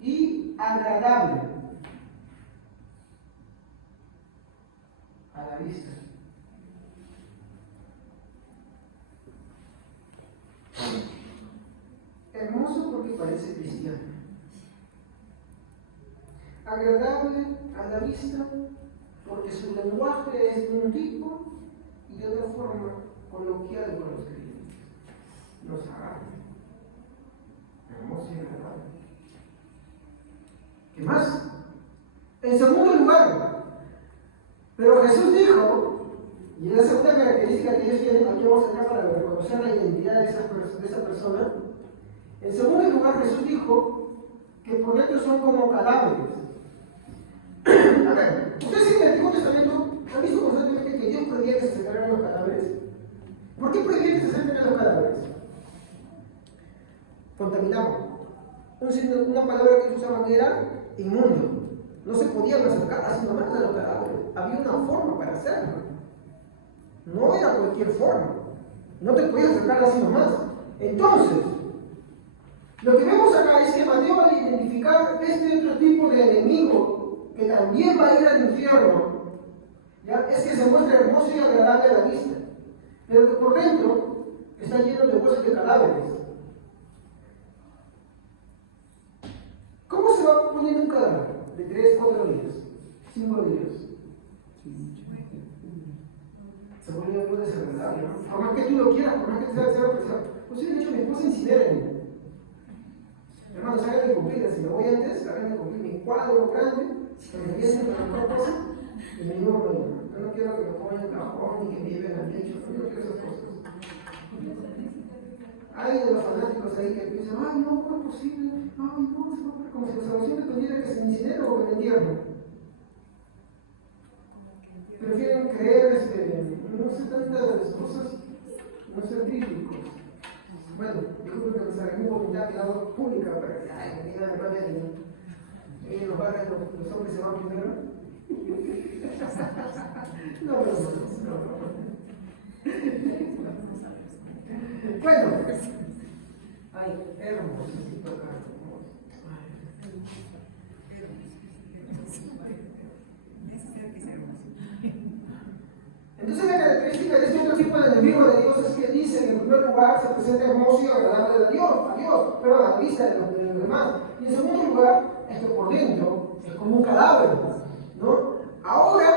y agradable a la vista. Hermoso porque parece cristiano. Agradable a la vista porque su lenguaje es de un tipo y de otra forma coloquial con los creyentes. Nos agarra. Hermoso y agradable. ¿Qué más? En segundo lugar, pero Jesús dijo, y es la segunda característica que ellos tienen, aquí vamos a entrar para reconocer la identidad de esa persona. En segundo lugar, Jesús dijo que por dentro son como cadáveres. A ver, ustedes en el Antiguo Testamento han visto constantemente que Dios prohibía que se acercaran los cadáveres. ¿Por qué prohibía que se acercaran los cadáveres? Contaminaban. Una palabra que ellos usaban era inmundo. No se podían acercar así nomás a los cadáveres. Había una forma para hacerlo. No era cualquier forma. No te podías acercar así nomás. Entonces, lo que vemos acá es que Mateo va a identificar este otro tipo de enemigo que también va a ir al infierno. ¿Ya? Es que se muestra hermoso y agradable a la vista, pero que por dentro está lleno de huesos de cadáveres. ¿Cómo se va poniendo un cadáver? De 3, 4 días, 5 días. Se pone algo desagradable, ¿no? Por más que tú lo quieras, por más que te sea pensar. Pues sí, de hecho, mi esposa incinera. Hermanos, hagan de cumplir, si me voy antes, hagan de cumplir mi cuadro grande, que me empiecen con la cosa y me digo, yo no quiero que me pongan en cajón ni que me lleven al techo, yo no quiero esas cosas. Hay de los fanáticos ahí que piensan, ay no, ¿cómo es posible? Ay no, como si la salvación dependiera que se me incinere o que me entierren. Prefieren creer, no sé tantas cosas, no ser bíblicos. Bueno, disculpen que me salga muy voluntad que la hago pública, pero ay, me da rabia en los barrios los hombres se van primero. No. Bueno, ay, hermosito acá. Entonces la característica de este otro tipo de enemigo de Dios es que dice que en primer lugar se presenta hermoso y agradable a Dios, pero a la vista de los demás. Y en segundo lugar, es que por dentro es como un cadáver, ¿no? Ahora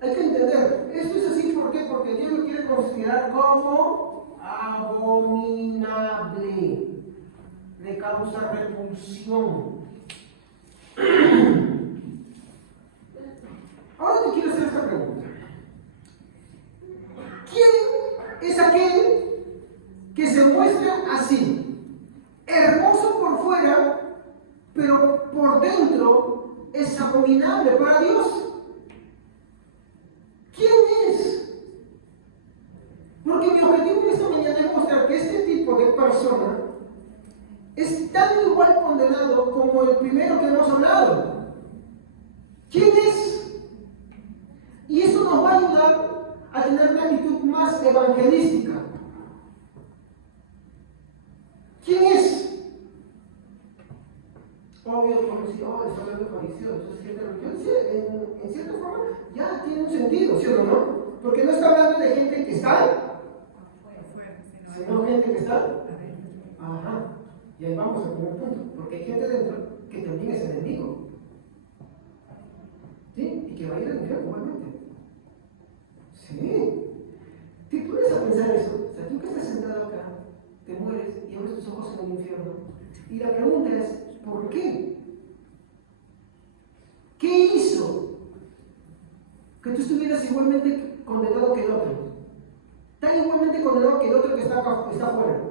hay que entender, esto es así, ¿por qué? Porque Dios lo quiere considerar como abominable, le causa repulsión. Ahora te quiero hacer esta pregunta. ¿Quién es aquel que se muestra así? Hermoso por fuera, pero por dentro es abominable para Dios. ¿Quién es? Porque mi objetivo esta mañana es mostrar que este tipo de persona es tan igual condenado como el primero que hemos hablado. ¿Quién es? Y eso nos va a ayudar a tener una actitud más evangelística. ¿Quién es? Obvio, como si, está hablando de fariseos, eso es gente religiosa. En cierta forma ya tiene un sentido, ¿sí o no? Porque no está hablando de gente que está, sino gente que está. Ajá. Y ahí vamos al primer punto, porque hay gente dentro que también es enemigo. ¿Sí? Y que va a ir al infierno igualmente. Sí. ¿Te pones a pensar eso? O sea, tú que estás sentado acá, te mueres y abres tus ojos en el infierno. Y la pregunta es, ¿por qué? ¿Qué hizo que tú estuvieras igualmente condenado que el otro? Tan igualmente condenado que el otro que está afuera.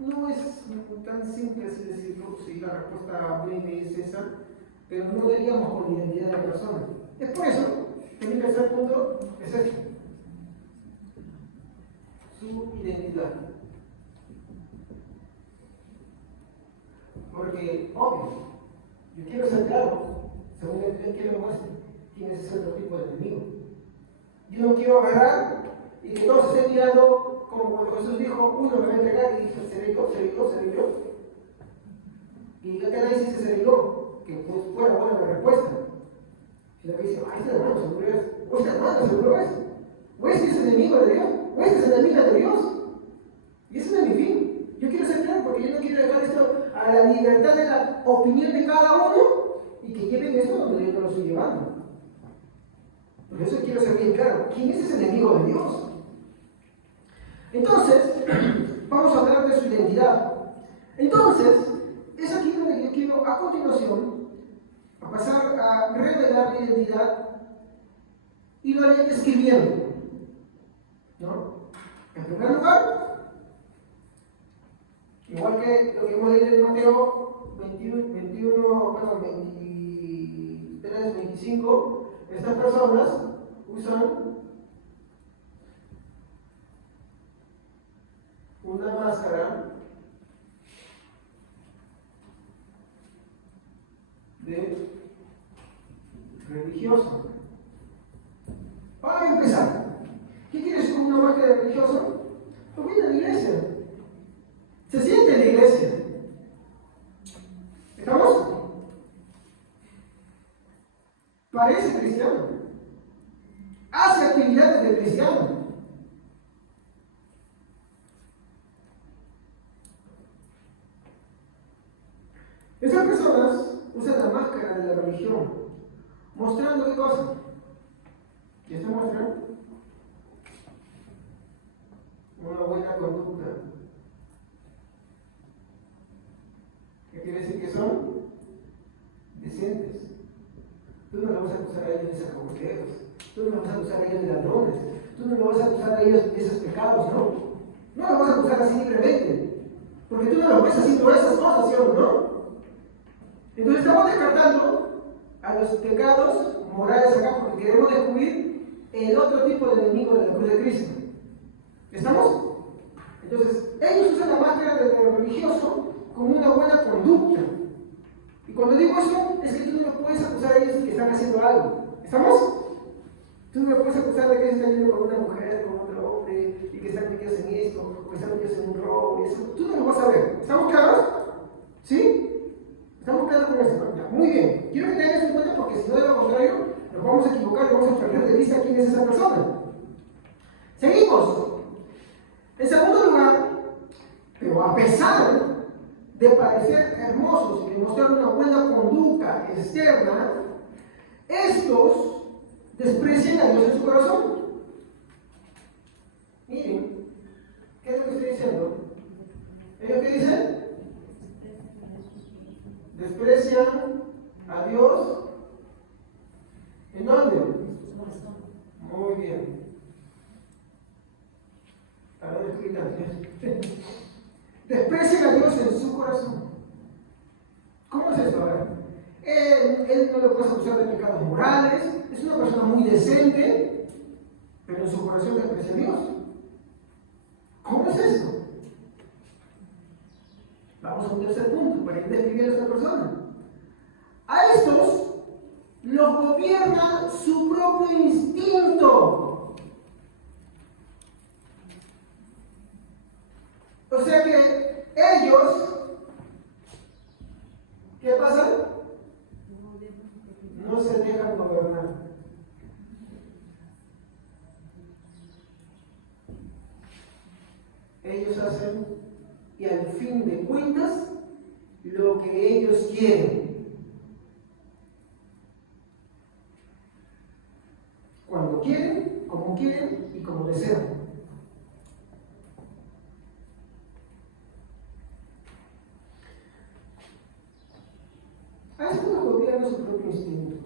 No es tan simple así decirlo, si la respuesta breve es esa, pero no diríamos con identidad de persona. Es por eso que mi tercer punto es este: su identidad. Porque, obvio, yo quiero ser claro, según el que me muestre, quién es ese otro tipo de enemigo. Yo no quiero agarrar y que todos estén mirando, como cuando Jesús dijo, uno me va a entregar y dice, seré yo. Y que nadie dice seré yo, que pues fuera buena la respuesta. Sino que dice, este hermano seguro es, o este hermano seguro es, o este es enemigo de Dios, o este es enemiga de Dios. Y ese no es mi fin. Yo quiero ser claro porque yo no quiero dejar esto a la libertad de la opinión de cada uno y que lleven esto donde yo no lo estoy llevando. Por eso quiero ser bien claro, ¿quién es ese enemigo de Dios? Entonces, vamos a hablar de su identidad. Entonces, es aquí donde yo quiero a continuación a pasar a revelar la identidad y lo haré escribiendo, ¿no? En primer lugar, igual que lo que hemos leído en Mateo 23, 25, estas personas usan una máscara de religioso. Para empezar, ¿qué quiere decir una máscara de religioso? Pues viene de la iglesia. Se siente en la iglesia. ¿Estamos? Parece cristiano. Hace actividades de cristiano. Estas personas usan la máscara de la religión, mostrando qué cosa. ¿Qué está mostrando? Una buena conducta. ¿Qué quiere decir que son? Decentes. Tú no lo vas a acusar a ellos de sacabuqueros, tú no lo vas a acusar a ellos de ladrones, tú no lo vas a acusar a ellos de esos pecados, ¿no? No lo vas a acusar así libremente, porque tú no lo ves haciendo esas cosas, ¿sí o no? Entonces estamos descartando a los pecados morales acá porque queremos descubrir el otro tipo de enemigo de la cruz de Cristo. ¿Estamos? Entonces, ellos usan la máscara de lo religioso como una buena conducta. Y cuando digo eso, es que tú no puedes acusar a ellos de que están haciendo algo. ¿Estamos? Tú no puedes acusar de que ellos están yendo con una mujer, con otro hombre, y que están metidos en esto, o que están metidos en un robo, y eso. Tú no lo vas a ver. ¿Estamos claros? ¿Sí? ¿Estamos claros con eso? ¿No? Ya, muy bien. Quiero que tengan eso en cuenta porque si no, de lo contrario, nos vamos a equivocar y vamos a perder de vista quién es esa persona. Seguimos. En segundo lugar, pero a pesar de parecer hermosos y de mostrar una buena conducta externa, estos desprecian a Dios en su corazón. Miren, ¿qué es lo que estoy diciendo? ¿Ellos qué dicen? Desprecian a Dios. ¿En dónde? Muy bien. Ahora no estoy gritando. Desprecian a Dios en su corazón. ¿Cómo es esto? A ver. Él no lo puede acusar de pecados morales, es una persona muy decente, pero en su corazón desprecia a Dios. ¿Cómo es esto? Vamos a un tercer punto para ir describiendo a esta persona. A estos los gobierna su propio instinto. O sea que ellos, ¿qué pasa? No se dejan gobernar. Ellos hacen, y al fin de cuentas, lo que ellos quieren. Cuando quieren, como quieren y como desean. A esto los gobierna su propio instinto.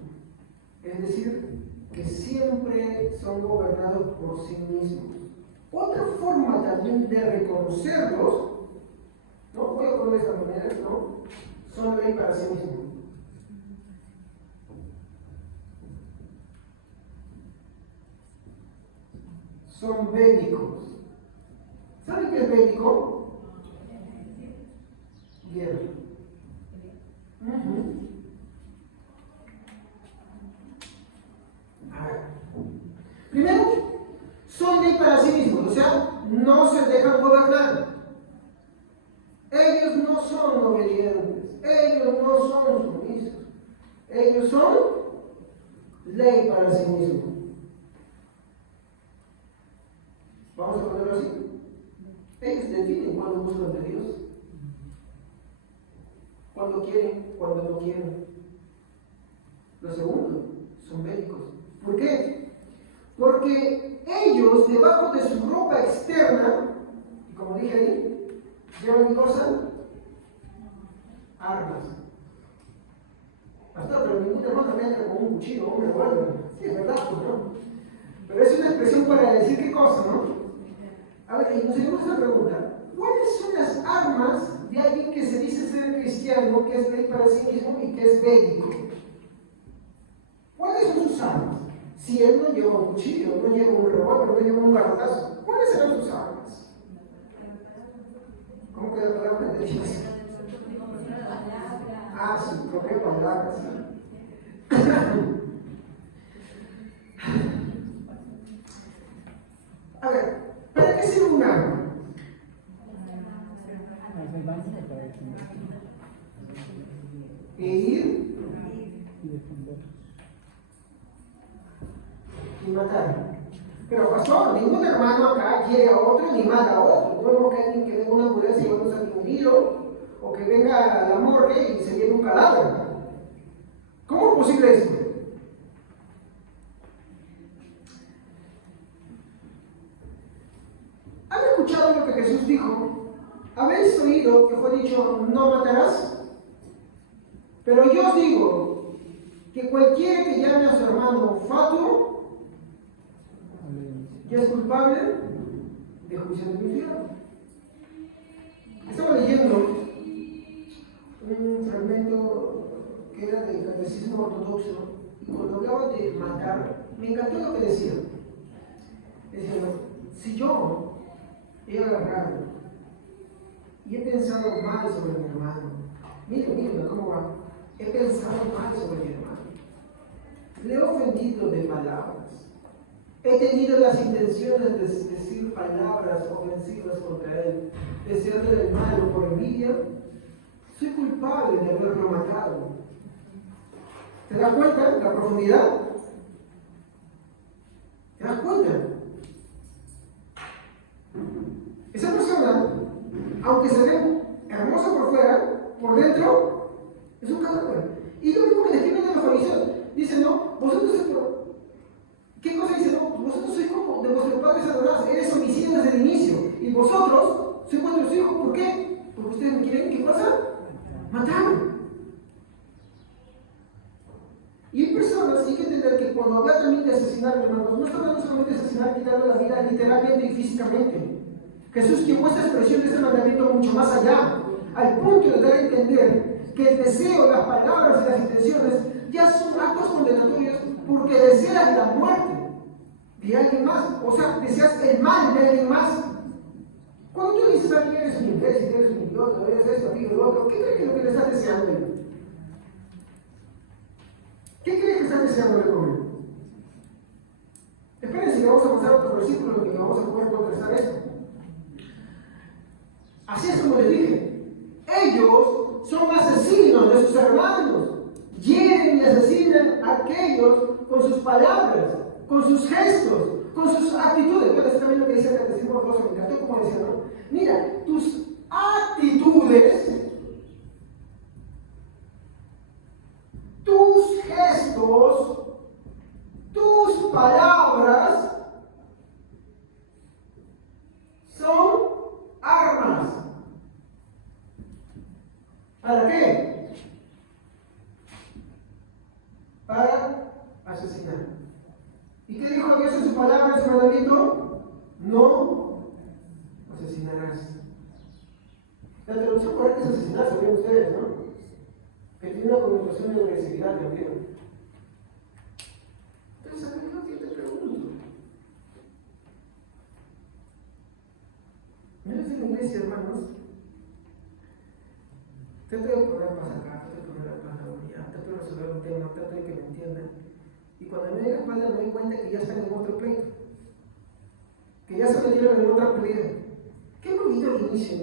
Es decir, que siempre son gobernados por sí mismos. Otra forma también de reconocerlos, no voy a poner de esta manera, ¿no? Son ley para sí mismos. son bélicos. ¿Saben qué es bélico? Guerra. A ver. Primero, son ley para sí mismos, o sea, no se dejan gobernar. Ellos no son obedientes, ellos no son sumisos, ellos son ley para sí mismos. Vamos a ponerlo así. Ellos definen cuando buscan de Dios, cuando quieren, cuando no quieren. Lo segundo, son bélicos. ¿Por qué? Porque ellos, debajo de su ropa externa, y como dije ahí, llevan cosa, armas. Pastor, pero ningún hermano me entra con un cuchillo o un revólver. Sí, es verdad, ¿no? Pero es una expresión para decir qué cosa, ¿no? A ver, y nos hacemos una pregunta. ¿Cuáles son las armas de alguien que se dice ser cristiano, que es ley para sí mismo y que es bélico? ¿Cuáles son sus armas? Si él no lleva un cuchillo, no lleva un revólver, no lleva un garrotazo, ¿cuáles serán sus armas? ¿Cómo queda la palabra de Dios? Ah, su propia palabra, sí. A ver, ¿para qué sirve un arma? Ir y matar. Pero pastor, ningún hermano acá quiere a otro ni mata a otro. No vemos que alguien que venga una ambulancia y vamos a un hilo, o que venga a la morgue y se lleve un cadáver. ¿Cómo es posible eso? ¿Han escuchado lo que Jesús dijo? ¿Habéis oído que fue dicho, no matarás? Pero yo os digo que cualquiera que llame a su hermano fatuo ya es culpable de juicio del infierno. Estaba leyendo un fragmento que era del catecismo ortodoxo y cuando hablaba de matar, me encantó lo que decía. Decía, si yo he agarrado y he pensado mal sobre mi hermano, miren cómo va, he pensado mal sobre mi hermano, le he ofendido de palabras, he tenido las intenciones de decir palabras ofensivas contra él, deseándole el mal o por envidia, soy culpable de haberlo matado. ¿Te das cuenta la profundidad? ¿Te das cuenta? Esa persona, aunque se ve hermosa por fuera, por dentro, es un cadáver. Y lo único que describen de los fariseos, dicen, no, vosotros, ¿qué cosa dice? No, vosotros sois como de vuestros padres Satanás, eres homicidas desde el inicio, y vosotros sois vuestros hijos, ¿por qué? Porque ustedes me quieren, ¿qué cosa? Matar. Y hay personas, hay que entender que cuando habla también de asesinar, hermanos, no está hablando solamente de asesinar, quitando la vida literalmente y físicamente. Jesús llevó esta expresión de este mandamiento mucho más allá, al punto de dar a entender que el deseo, las palabras y las intenciones ya son actos condenatorios porque deseas la muerte de alguien más, o sea, deseas el mal de alguien más. Cuando tú dices a alguien eres un imbécil, eres un idiota, eres esto, aquello, lo otro, ¿qué crees que es lo que le estás deseando? ¿Qué crees que estás deseando de comer? Espérense que vamos a pasar a otros versículos en que vamos a poder contrastar esto. Así es como les dije, ellos son asesinos de sus hermanos, hieren y asesinan a aquellos con sus palabras, con sus gestos, con sus actitudes. Bueno, eso también lo que dice el catecismo ortodoxo, me encantó como dice, ¿no? Mira, tus actitudes, tus gestos, tus palabras son armas. ¿Para qué? Para asesinar. ¿Y qué dijo Dios en su palabra, en su mandamiento? No asesinarás. La traducción correcta es asesinar, sabían ustedes, ¿no? Que tiene una connotación de agresividad también. Entonces, amigo, yo te pregunto, poner paz acá, trato de poner paz acá, trato de resolver un tema, trato de que me entiendan. Y cuando me doy la espalda me doy cuenta que ya están en otro pleito, que ya se metieron en otra pelea. Qué bonito el inicio.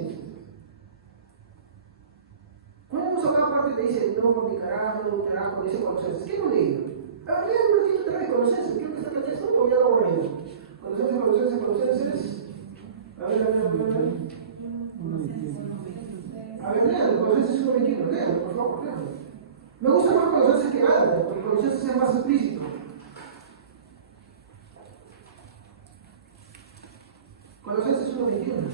Cuando uno saca aparte te dice, no fornicarás, no adulterarás, cuando dice Colosenses, ¿qué hemos leído? A ver, lea un ratito otra vez Colosenses, creo que está en el texto, o ya lo hemos leído. Colosenses. A ver. A ver, lean, Colosenses 1:21, lean, por favor, lean. Me gusta más Colosenses que Gálatas, porque Colosenses es más explícito. Colosenses 1:21.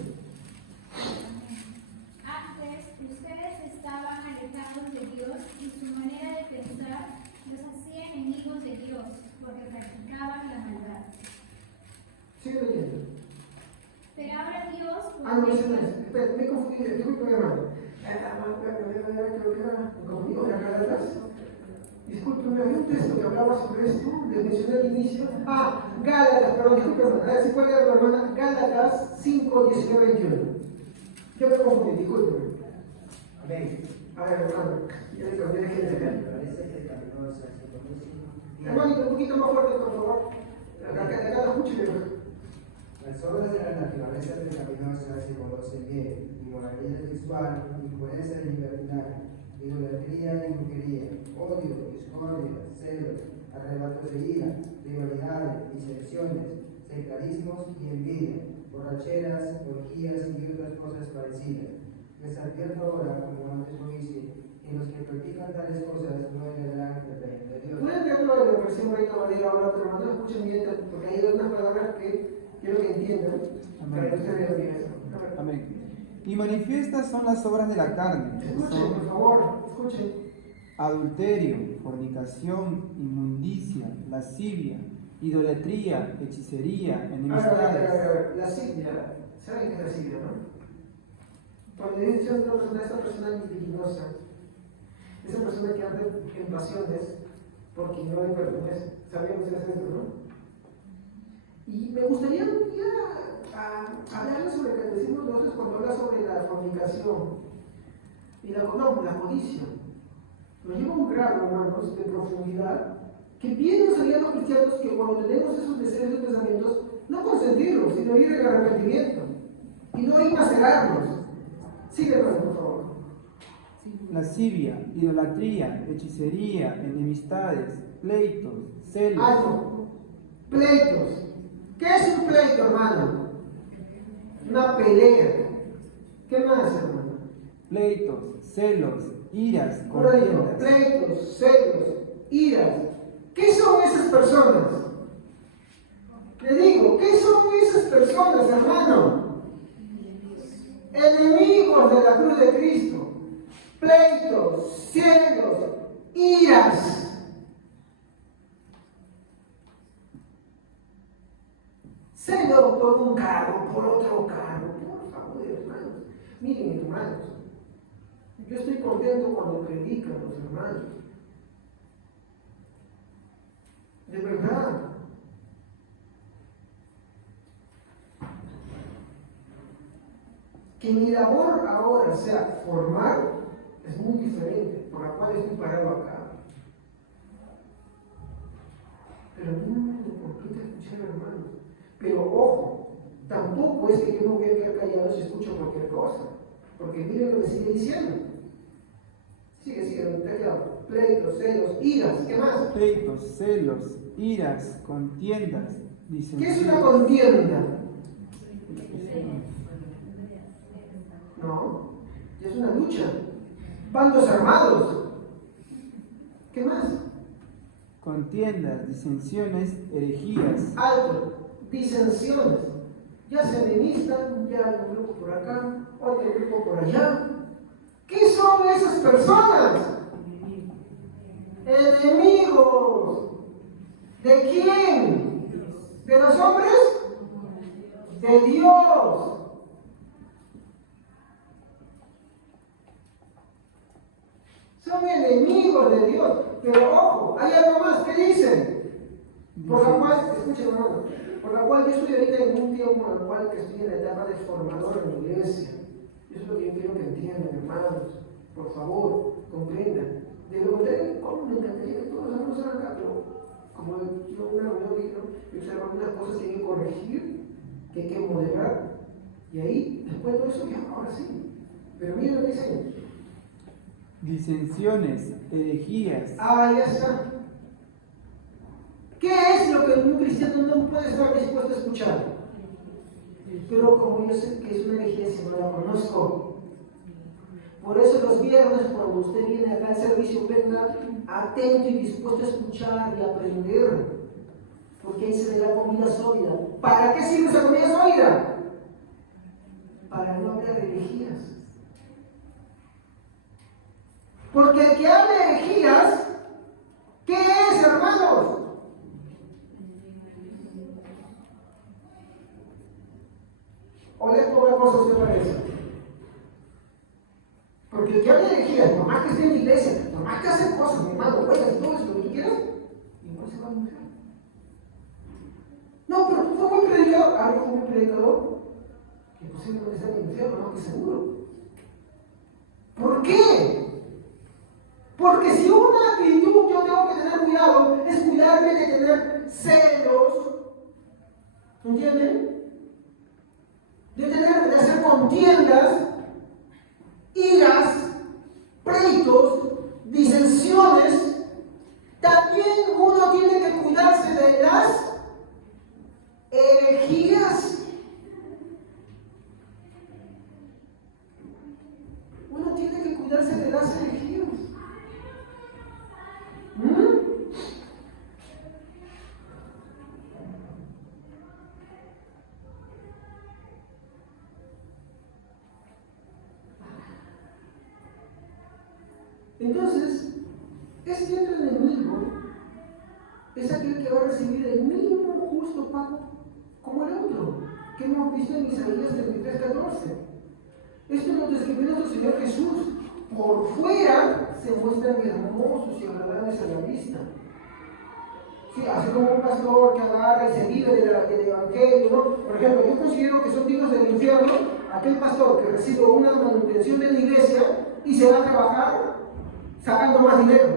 Antes, ustedes estaban alejados de Dios y su manera de pensar los hacía enemigos de Dios, porque practicaban la maldad. Sigue leyendo. Pero ahora Dios... No, ese no es. Espera, me confundí, disculpe, hermano. Creo que era conmigo, era Gálatas. Disculpe, había un texto que hablaba sobre esto, les mencioné al inicio. Gálatas, perdón, disculpe, hermano. ¿Se puede leer, hermana? Gálatas 5:19-21. Yo me confundí, disculpe. Amén. A ver, hermano, ya le cambié de género. Parece que caminó hacia el compromiso. Hermanito, un poquito más fuerte, por favor. Acá lo escuche. Las obras de la naturaleza pecaminosa se conocen bien: inmoralidad sexual, impureza y libertinaje, idolatría y brujería, odio, discordia, celos, arrebatos de ira, rivalidades, disensiones, sectarismos y envidia, borracheras, orgías y otras cosas parecidas. Les advierto ahora, como antes lo hice, que los que practican tales cosas no heredarán el reino de Dios. Voy a leerlo de la versión Reina Valera ahora, pero no escuchen bien, porque hay unas palabras que quiero que entiendan. Para que ustedes vean bien eso. Amén. Y manifiestas son las obras de la carne. Escuchen, por favor, escuchen. Adulterio, fornicación, inmundicia, lascivia, idolatría, hechicería, enemistades. Lascivia, ¿saben qué es lascivia, no? Cuando dice esta persona libidinosa, esa persona que anda en pasiones porque no le pertenece. ¿Sabían ustedes eso, no? Y me gustaría un día hablarles sobre el catecismo de nosotros cuando habla sobre la fornicación y la codicia. Nos lleva a un grado, hermanos, de profundidad que bien nos harían los cristianos que cuando tenemos esos deseos y pensamientos, no consentirlos, sino ir al arrepentimiento y no ir a cegarnos. Sigue, hermano, por favor. Lascivia, idolatría, hechicería, enemistades, pleitos, celos. Alto. Pleitos. ¿Qué es un pleito, hermano? Una pelea. ¿Qué más, hermano? Pleitos, celos, iras, Ahora digo, contiendas. pleitos, celos, iras. ¿Qué son esas personas? Le digo, ¿qué son esas personas, hermano? Enemigos de la cruz de Cristo. Pleitos, celos, iras. Celo por un carro, por otro carro, por favor, hermanos. Miren, hermanos, yo estoy contento cuando predican los hermanos. De verdad. Que mi labor ahora sea formar es muy diferente, por la cual estoy parado acá. Pero no me complica escuchar, hermanos. Pero ojo, tampoco es que yo me voy a quedar callado si escucho cualquier cosa, porque miren lo que sigue diciendo. Sigue, está claro. Pleitos, celos, iras, ¿qué más? Pleitos, celos, iras, contiendas, ¿Qué es una contienda? No, es una lucha. Bandos armados. ¿Qué más? Contiendas, disensiones, herejías. Alto. Disensiones. Ya se enemistan, ya hay un grupo por acá, otro grupo por allá. ¿Qué son esas personas? Enemigos. ¿De quién? ¿De los hombres? De Dios. Son enemigos de Dios. Pero ojo, hay algo más. ¿Qué dicen? Por la cual, escuchen, hermano, por la cual yo estoy ahorita en un tiempo en el cual que estoy en la etapa de formador en la iglesia. Eso es lo que yo quiero que entiendan, hermanos. Por favor. comprenda. De lo contrario, ¿cómo me encantaría que todos los alumnos acá? Pero como yo una reunión vino, yo observo algunas cosas que hay que corregir, que hay que moderar, y ahí, después de todo eso, ya, ahora sí. Pero miren lo que dicen. Disensiones, herejías. Ah, ya está. ¿Qué es lo que un cristiano no puede estar dispuesto a escuchar? Pero como yo sé que es una herejía, si no la conozco. Por eso los viernes, cuando usted viene acá al servicio, venga atento y dispuesto a escuchar y aprender. Porque ahí se le da comida sólida. ¿Para qué sirve esa comida sólida? Para no hablar de herejías. Porque el que habla de herejías, ¿qué es, hermanos? ¿O les pongo cosa a usted para eso? Porque el que habla de herejías, por más que esté en la iglesia, por más que hace cosas, mi hermano, juegas y todo eso, lo que tú quieras, igual se va a enojar. No, pero tú fue muy predicador. Ah, yo fui muy predicador. Que posiblemente está en el infierno, no, que seguro. ¿Por qué? Porque si una actitud yo tengo que tener cuidado, es cuidarme de tener celos, ¿entienden? De hacer contiendas, iras, pleitos, disensiones. También uno tiene que cuidarse de las herejías. Uno tiene que cuidarse de las herejías. Entonces, este otro enemigo es aquel que va a recibir el mismo justo pago como el otro, que hemos visto en Isaías 33:14. Esto nos describió nuestro Señor Jesús. Por fuera se muestran hermosos y agradables a la vista. Sí, así como un pastor que agarra y se vive del evangelio, ¿no? Por ejemplo, yo considero que son dignos del infierno aquel pastor que recibe una manutención de la iglesia y se va a trabajar sacando más dinero.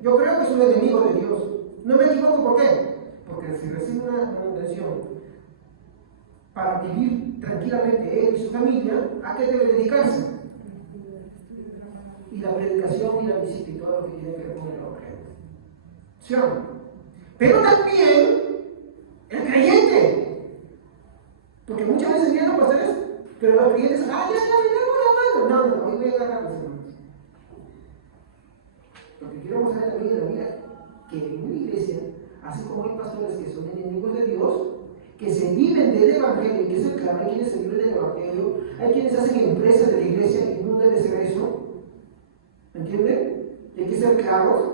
Yo creo que es un enemigo de Dios. No me equivoco, ¿por qué? Porque si recibe una manutención para vivir tranquilamente él y su familia, ¿a qué debe dedicarse? Y la predicación y la visita y todo lo que tiene que ver con el evangelio. ¿Sí o no? Pero también el creyente. Porque muchas veces vienen los pastores, pero los creyentes, ya, me la mano. No, hoy voy a agarrar los hermanos. Lo que quiero mostrar también en la vida, que en una iglesia, así como hay pastores que son enemigos de Dios, que se viven del evangelio, y que eso es claro, hay quienes se viven del evangelio, hay quienes hacen empresas de la iglesia, y no debe ser eso. ¿Entienden? Hay que ser claros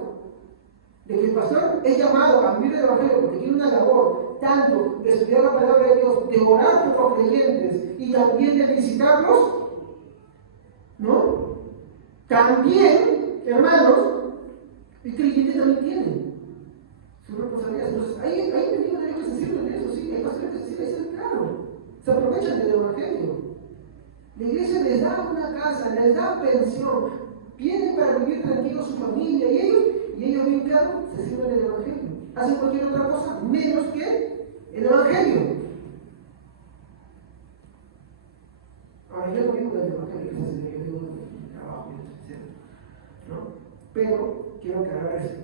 de que el pastor es llamado a vivir el evangelio porque tiene una labor tanto de estudiar la palabra de Dios, de orar por los creyentes y también de visitarlos, ¿no? También, hermanos, el creyente también tiene su responsabilidad. Entonces, hay enemigos de Dios que se sirven de eso, sí, hay pastores que se sirven, claro, se aprovechan del evangelio. La iglesia les da una casa, les da pensión, vienen para vivir tranquilos su familia y ellos bien claro se sirven del evangelio. Hacen cualquier otra cosa menos que el evangelio. Ahora yo no digo del evangelio, yo digo del trabajo, etc. ¿No? Pero quiero aclarar eso.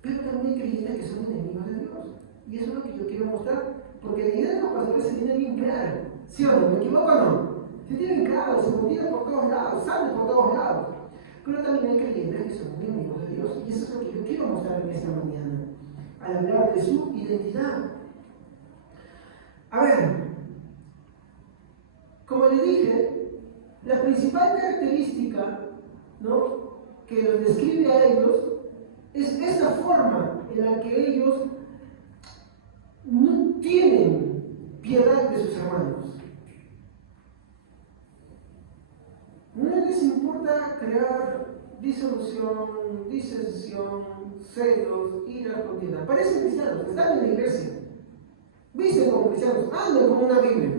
Pero también hay creyentes que son enemigos de Dios. Y eso es lo que yo quiero mostrar. Porque la idea de los pastores se tiene bien clara. ¿Sí o no? ¿Me equivoco o no? Se tienen claro, se motivan por todos lados, salen por todos lados. Pero también hay creyentes que son enemigos de Dios. Y eso es lo que yo quiero mostrar en esta mañana. Al hablar de su identidad. A ver, como le dije, la principal característica, ¿no?, que los describe a ellos es esta forma en la que ellos no tienen piedad de sus hermanos. No les importa crear disolución, disensión, celos, ira, contienda. Parecen cristianos, están en la iglesia, visten como cristianos, andan como una Biblia,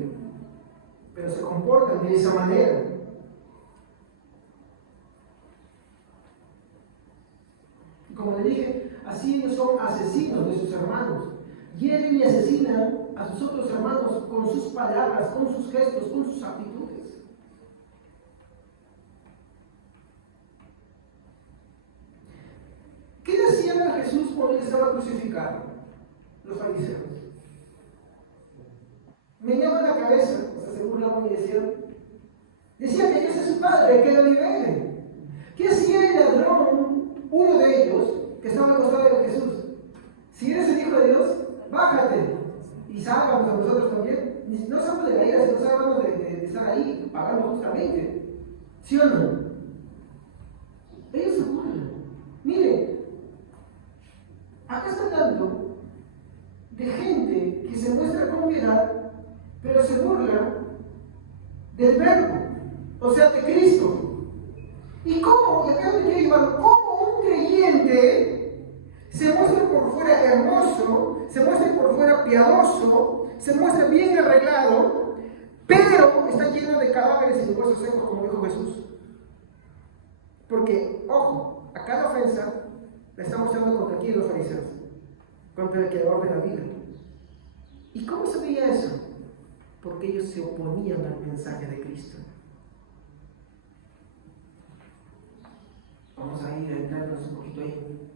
pero se comportan de esa manera. como le dije, así ellos son asesinos de sus hermanos. Hieren y asesinan a sus otros hermanos con sus palabras, con sus gestos, con sus actitudes. ¿Qué le hacían a Jesús cuando él estaba crucificado? Los fariseos. Meneaban la cabeza, o sea, se burlaban y decían que Dios es su Padre, que lo libere. ¿Qué hacía el ladrón, uno de ellos, que estaba al costado de Jesús? Si eres el Hijo de Dios, bájate y sálvanos a nosotros también. No estamos de la ira, sino estamos de estar ahí, pagando justamente. ¿Sí o no? Ellos se burlan. Miren, acá está hablando de gente que se muestra con piedad, pero se burla del Verbo, o sea, de Cristo. ¿Y cómo? Y acá me quiero llevar, ¿cómo un creyente se muestra por fuera hermoso, se muestra por fuera piadoso, se muestra bien arreglado, pero está lleno de cadáveres y de huesos secos, como dijo Jesús? Porque, ojo, a cada ofensa la está mostrando contra quién, los fariseos, contra el creador de la vida. ¿Y cómo se veía eso? Porque ellos se oponían al mensaje de Cristo. Vamos a ir entrándonos un poquito ahí.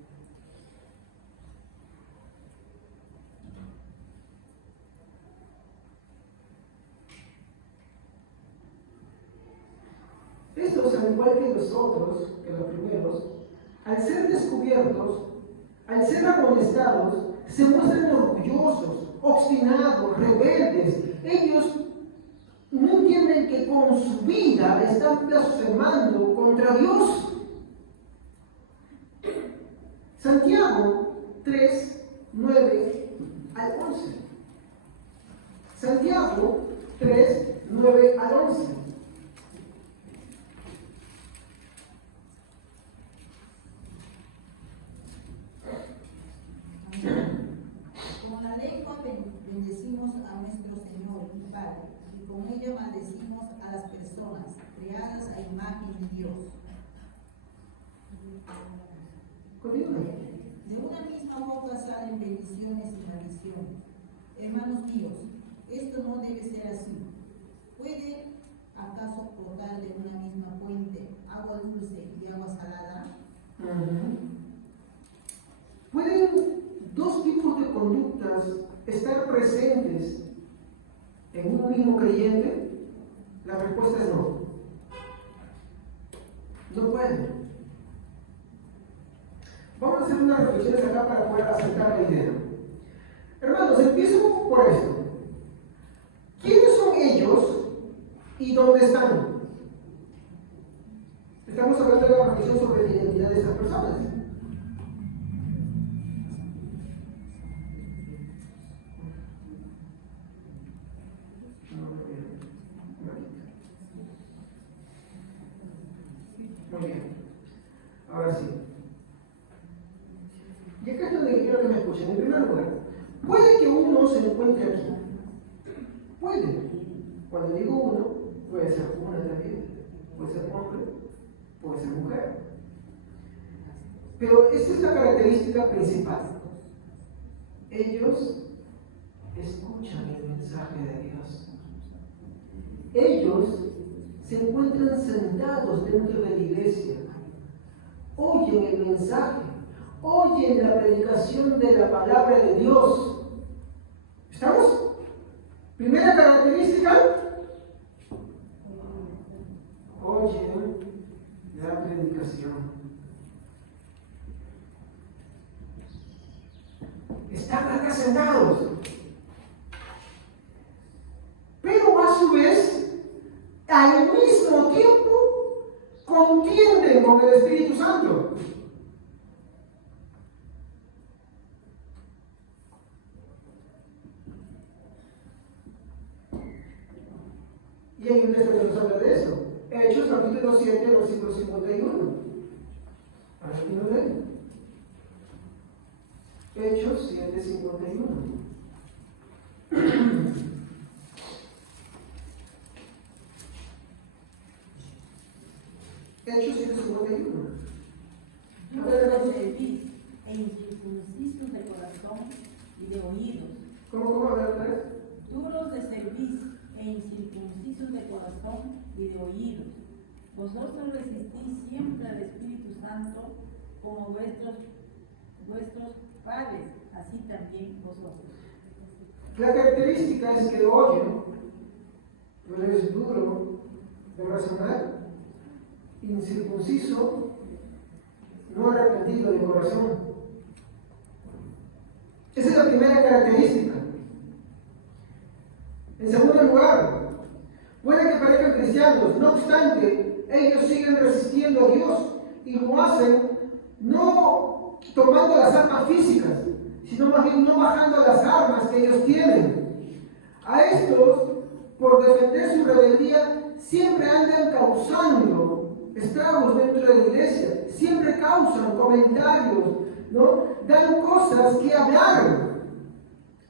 Estos, al igual que los otros, que los primeros, al ser descubiertos, al ser amonestados, se muestran orgullosos, obstinados, rebeldes. Ellos no entienden que con su vida están blasfemando contra Dios. Santiago 3, 9 al 11. Santiago 3, 9 al 11. Con la lengua bendecimos a nuestro Señor y Padre, y con ella maldecimos a las personas creadas a imagen de Dios. De una misma boca salen bendiciones y maldiciones. Hermanos míos, esto no debe ser así. ¿Puede acaso brotar de una misma fuente agua dulce y agua salada? ¿Pueden dos tipos de conductas estar presentes en un mismo creyente? La respuesta es no. No pueden. Vamos a hacer unas reflexiones acá para poder acercar la idea. Hermanos, empiezo por esto. ¿Quiénes son ellos y dónde están? Estamos hablando de la reflexión sobre la identidad de esas personas. Muy bien. Ahora sí. Y acá es donde quiero que me escuchen. En primer lugar, puede que uno se encuentre aquí. Puede. Cuando digo uno, puede ser una también. Puede ser hombre, puede ser mujer. Pero esta es la característica principal. Ellos escuchan el mensaje de Dios. Ellos se encuentran sentados dentro de la iglesia. Oyen el mensaje. Oyen la predicación de la palabra de Dios. ¿Estamos? Primera característica. Oyen la predicación. Están acá sentados. Pero a su vez, al mismo tiempo, contienden con el Espíritu Santo. Y hay un texto que nos habla de eso. Hechos capítulo 7, versículo 51. Aquí lo ven. Hechos 7, 51. Hechos 7, 51. A ver, e incircuncisos de corazón y de oídos. ¿Cómo? A ver, otra vez. Duros de cerviz e incircuncisos de corazón y de oídos. Vosotros resistís siempre al Espíritu Santo como vuestros padres, así también vosotros. La característica es que oyen, pero es duro de razonar, incircunciso, no arrepentido de corazón. Esa es la primera característica. En segundo lugar, puede que parezcan cristianos, no obstante, ellos siguen resistiendo a Dios y lo hacen no tomando las armas físicas, sino más bien no bajando las armas que ellos tienen. A estos, por defender su rebeldía, siempre andan causando estragos dentro de la iglesia, siempre causan comentarios, ¿no? Dan cosas que hablar,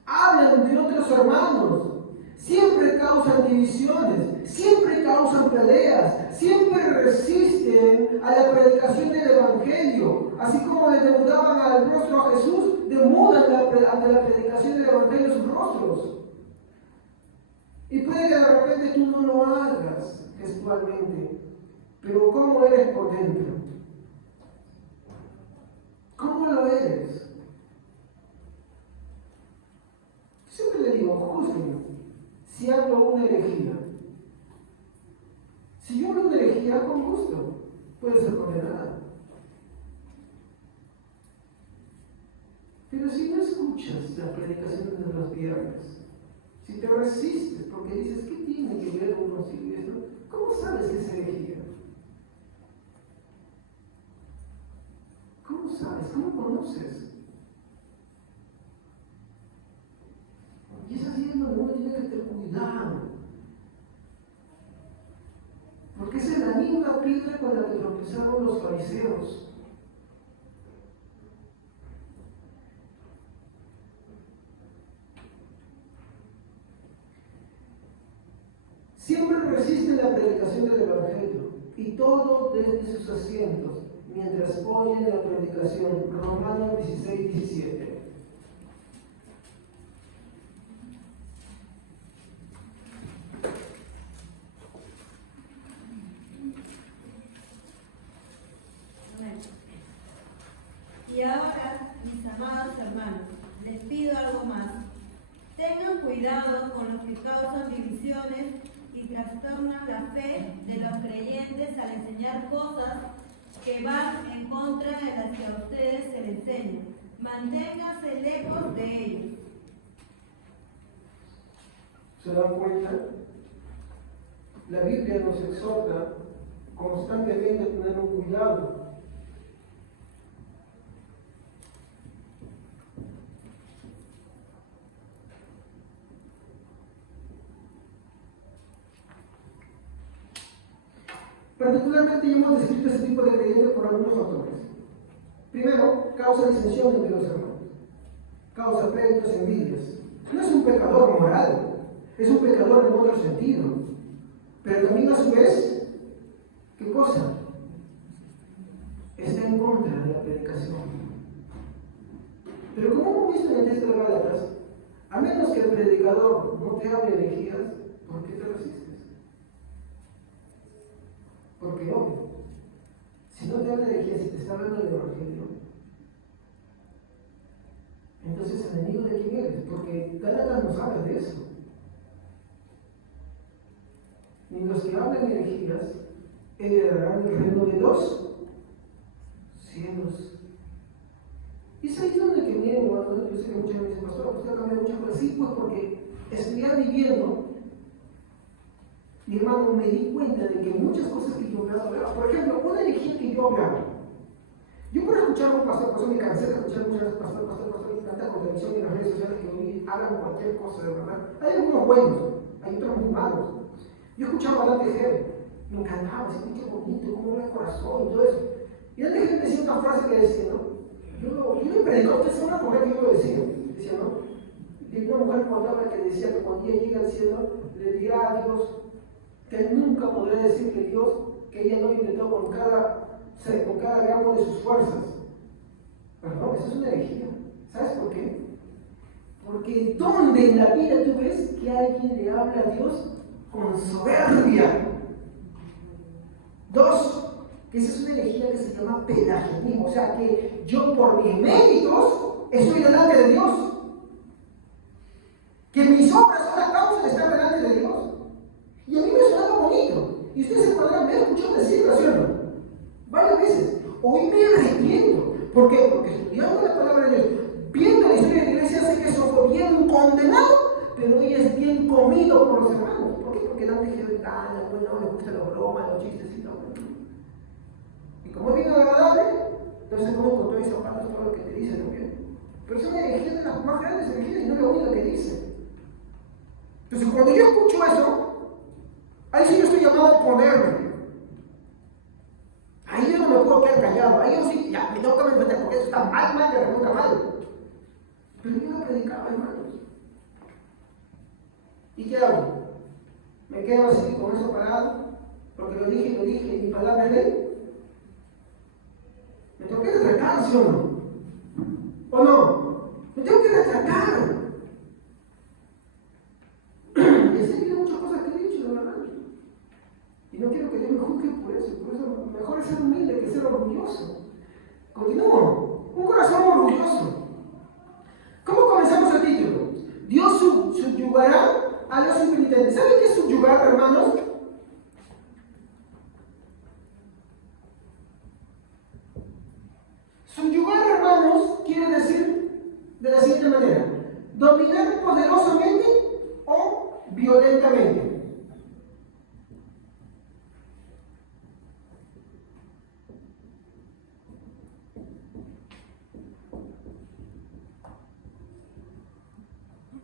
hablan de otros hermanos, siempre causan divisiones, siempre causan peleas, siempre resisten a la predicación del Evangelio, así como le demudaban al rostro a Jesús, demudan ante la predicación del Evangelio sus rostros. Y puede que de repente tú no lo hagas gestualmente, pero ¿cómo eres por dentro? ¿Cómo lo eres? Siempre le digo, júzguenme si hablo una herejía. Si yo hablo una herejía, con gusto, puede ser condenada. Pero si no escuchas las predicaciones de los viernes, si te resistes porque dices, ¿qué tiene que ver uno y esto? ¿Cómo sabes que es herejía? ¿Cómo sabes? ¿Cómo conoces? Y es así donde uno tiene que tener cuidado. Porque esa es la misma piedra con la que tropezaron los fariseos. Siempre resisten la predicación del Evangelio y todo desde sus asientos, mientras oyen la predicación. Romanos 16, 17. Y ahora, mis amados hermanos, les pido algo más. Tengan cuidado con los que causan divisiones y trastornan la fe de los creyentes al enseñar cosas que van en contra de las que a ustedes se les enseñan. Manténganse lejos de ellos. ¿Se dan cuenta? La Biblia nos exhorta constantemente a tener un cuidado. Particularmente hemos descrito este tipo de creyentes por algunos factores. Primero, causa disensión entre los hermanos, causa pleitos, envidias. No es un pecador moral, es un pecador en otro sentido, pero también a su vez, ¿qué cosa? Está en contra de la predicación. Pero como hemos visto en el texto de Gálatas, a menos que el predicador no te hable herejías, ¿por qué te resistes? Porque obvio, si no te habla de herejías, si te está hablando del Evangelio, entonces enemigo de quién eres, porque Gálatas nos habla de eso. Ni los que hablan herejías heredarán el reino de los cielos. Y es ahí donde que miren, hermano, yo sé que muchos me dicen, pastor, usted ha cambiado muchas cosas. Sí, pues porque estudiar viviendo, mi hermano, me di cuenta de que muchas cosas que yo hablaba, por ejemplo, una herejía que yo hablaba. Yo por escuchar a un pastor, me cansé de escuchar muchas veces pastor, y tanta televisión y en las redes sociales que hoy hagan cualquier cosa, de verdad. Hay algunos buenos, hay otros muy malos. Yo escuchaba a Dante Gebel, me encantaba, decía, qué bonito, cómo ve el corazón y todo eso. Y Dante Gebel decía una frase que decía, ¿no? Yo le predicaba, ustedes son una mujer que yo lo decía, ¿no? Y una mujer contaba que decía que cuando ella llega al cielo, le dirá a Dios que nunca podrá decirle a Dios que ella no lo intentó con cada gramo de sus fuerzas. Pero no, eso es una herejía. ¿Sabes por qué? Porque ¿dónde en la vida tú ves que alguien le habla a Dios con soberbia? Dos, que esa es una herejía que se llama pelagianismo, o sea que yo por mis méritos estoy delante de Dios, que mis obras son la causa de estar delante de Dios. Y a mí me suena bonito, y ustedes se podrán ver, escuchado decirlo, ¿sí o no? Varias veces. Hoy me arrepiento. ¿Por qué? Porque estudiando la palabra de Dios, viendo la historia de la iglesia, sé que eso fue bien condenado, pero hoy es bien comido por los hermanos. ¿Por qué? Porque antes dijeron, pues no le gustan las bromas, los chistes y todo. Y como es bien agradable, entonces comen con todo y zapatos todo lo que te dicen también. Pero es una herejía de las más grandes herejías y no lo único que dice. Entonces cuando yo escucho eso, ahí sí yo estoy llamado a oponerme. Ahí yo no me puedo quedar callado. Ahí yo sí, ya me tengo que meter porque eso está mal, que resulta mal. Pero yo no predicaba, hermanos. ¿Y qué hago? ¿Me quedo así con eso parado? Porque lo dije, y mi palabra es ley. ¿Me tengo que retratar, sí o no? ¿O no? Me tengo que retratar. Y así hay muchas cosas que he dicho, de verdad. Y no quiero que Dios me juzgue por eso mejor es ser humilde que ser orgulloso. Continúo. Un corazón orgulloso. ¿Cómo comenzamos el título? Dios subyugará a los impenitentes. ¿Saben qué es subyugar, hermanos? Subyugar, hermanos, quiere decir de la siguiente manera: dominar poderosamente o violentamente.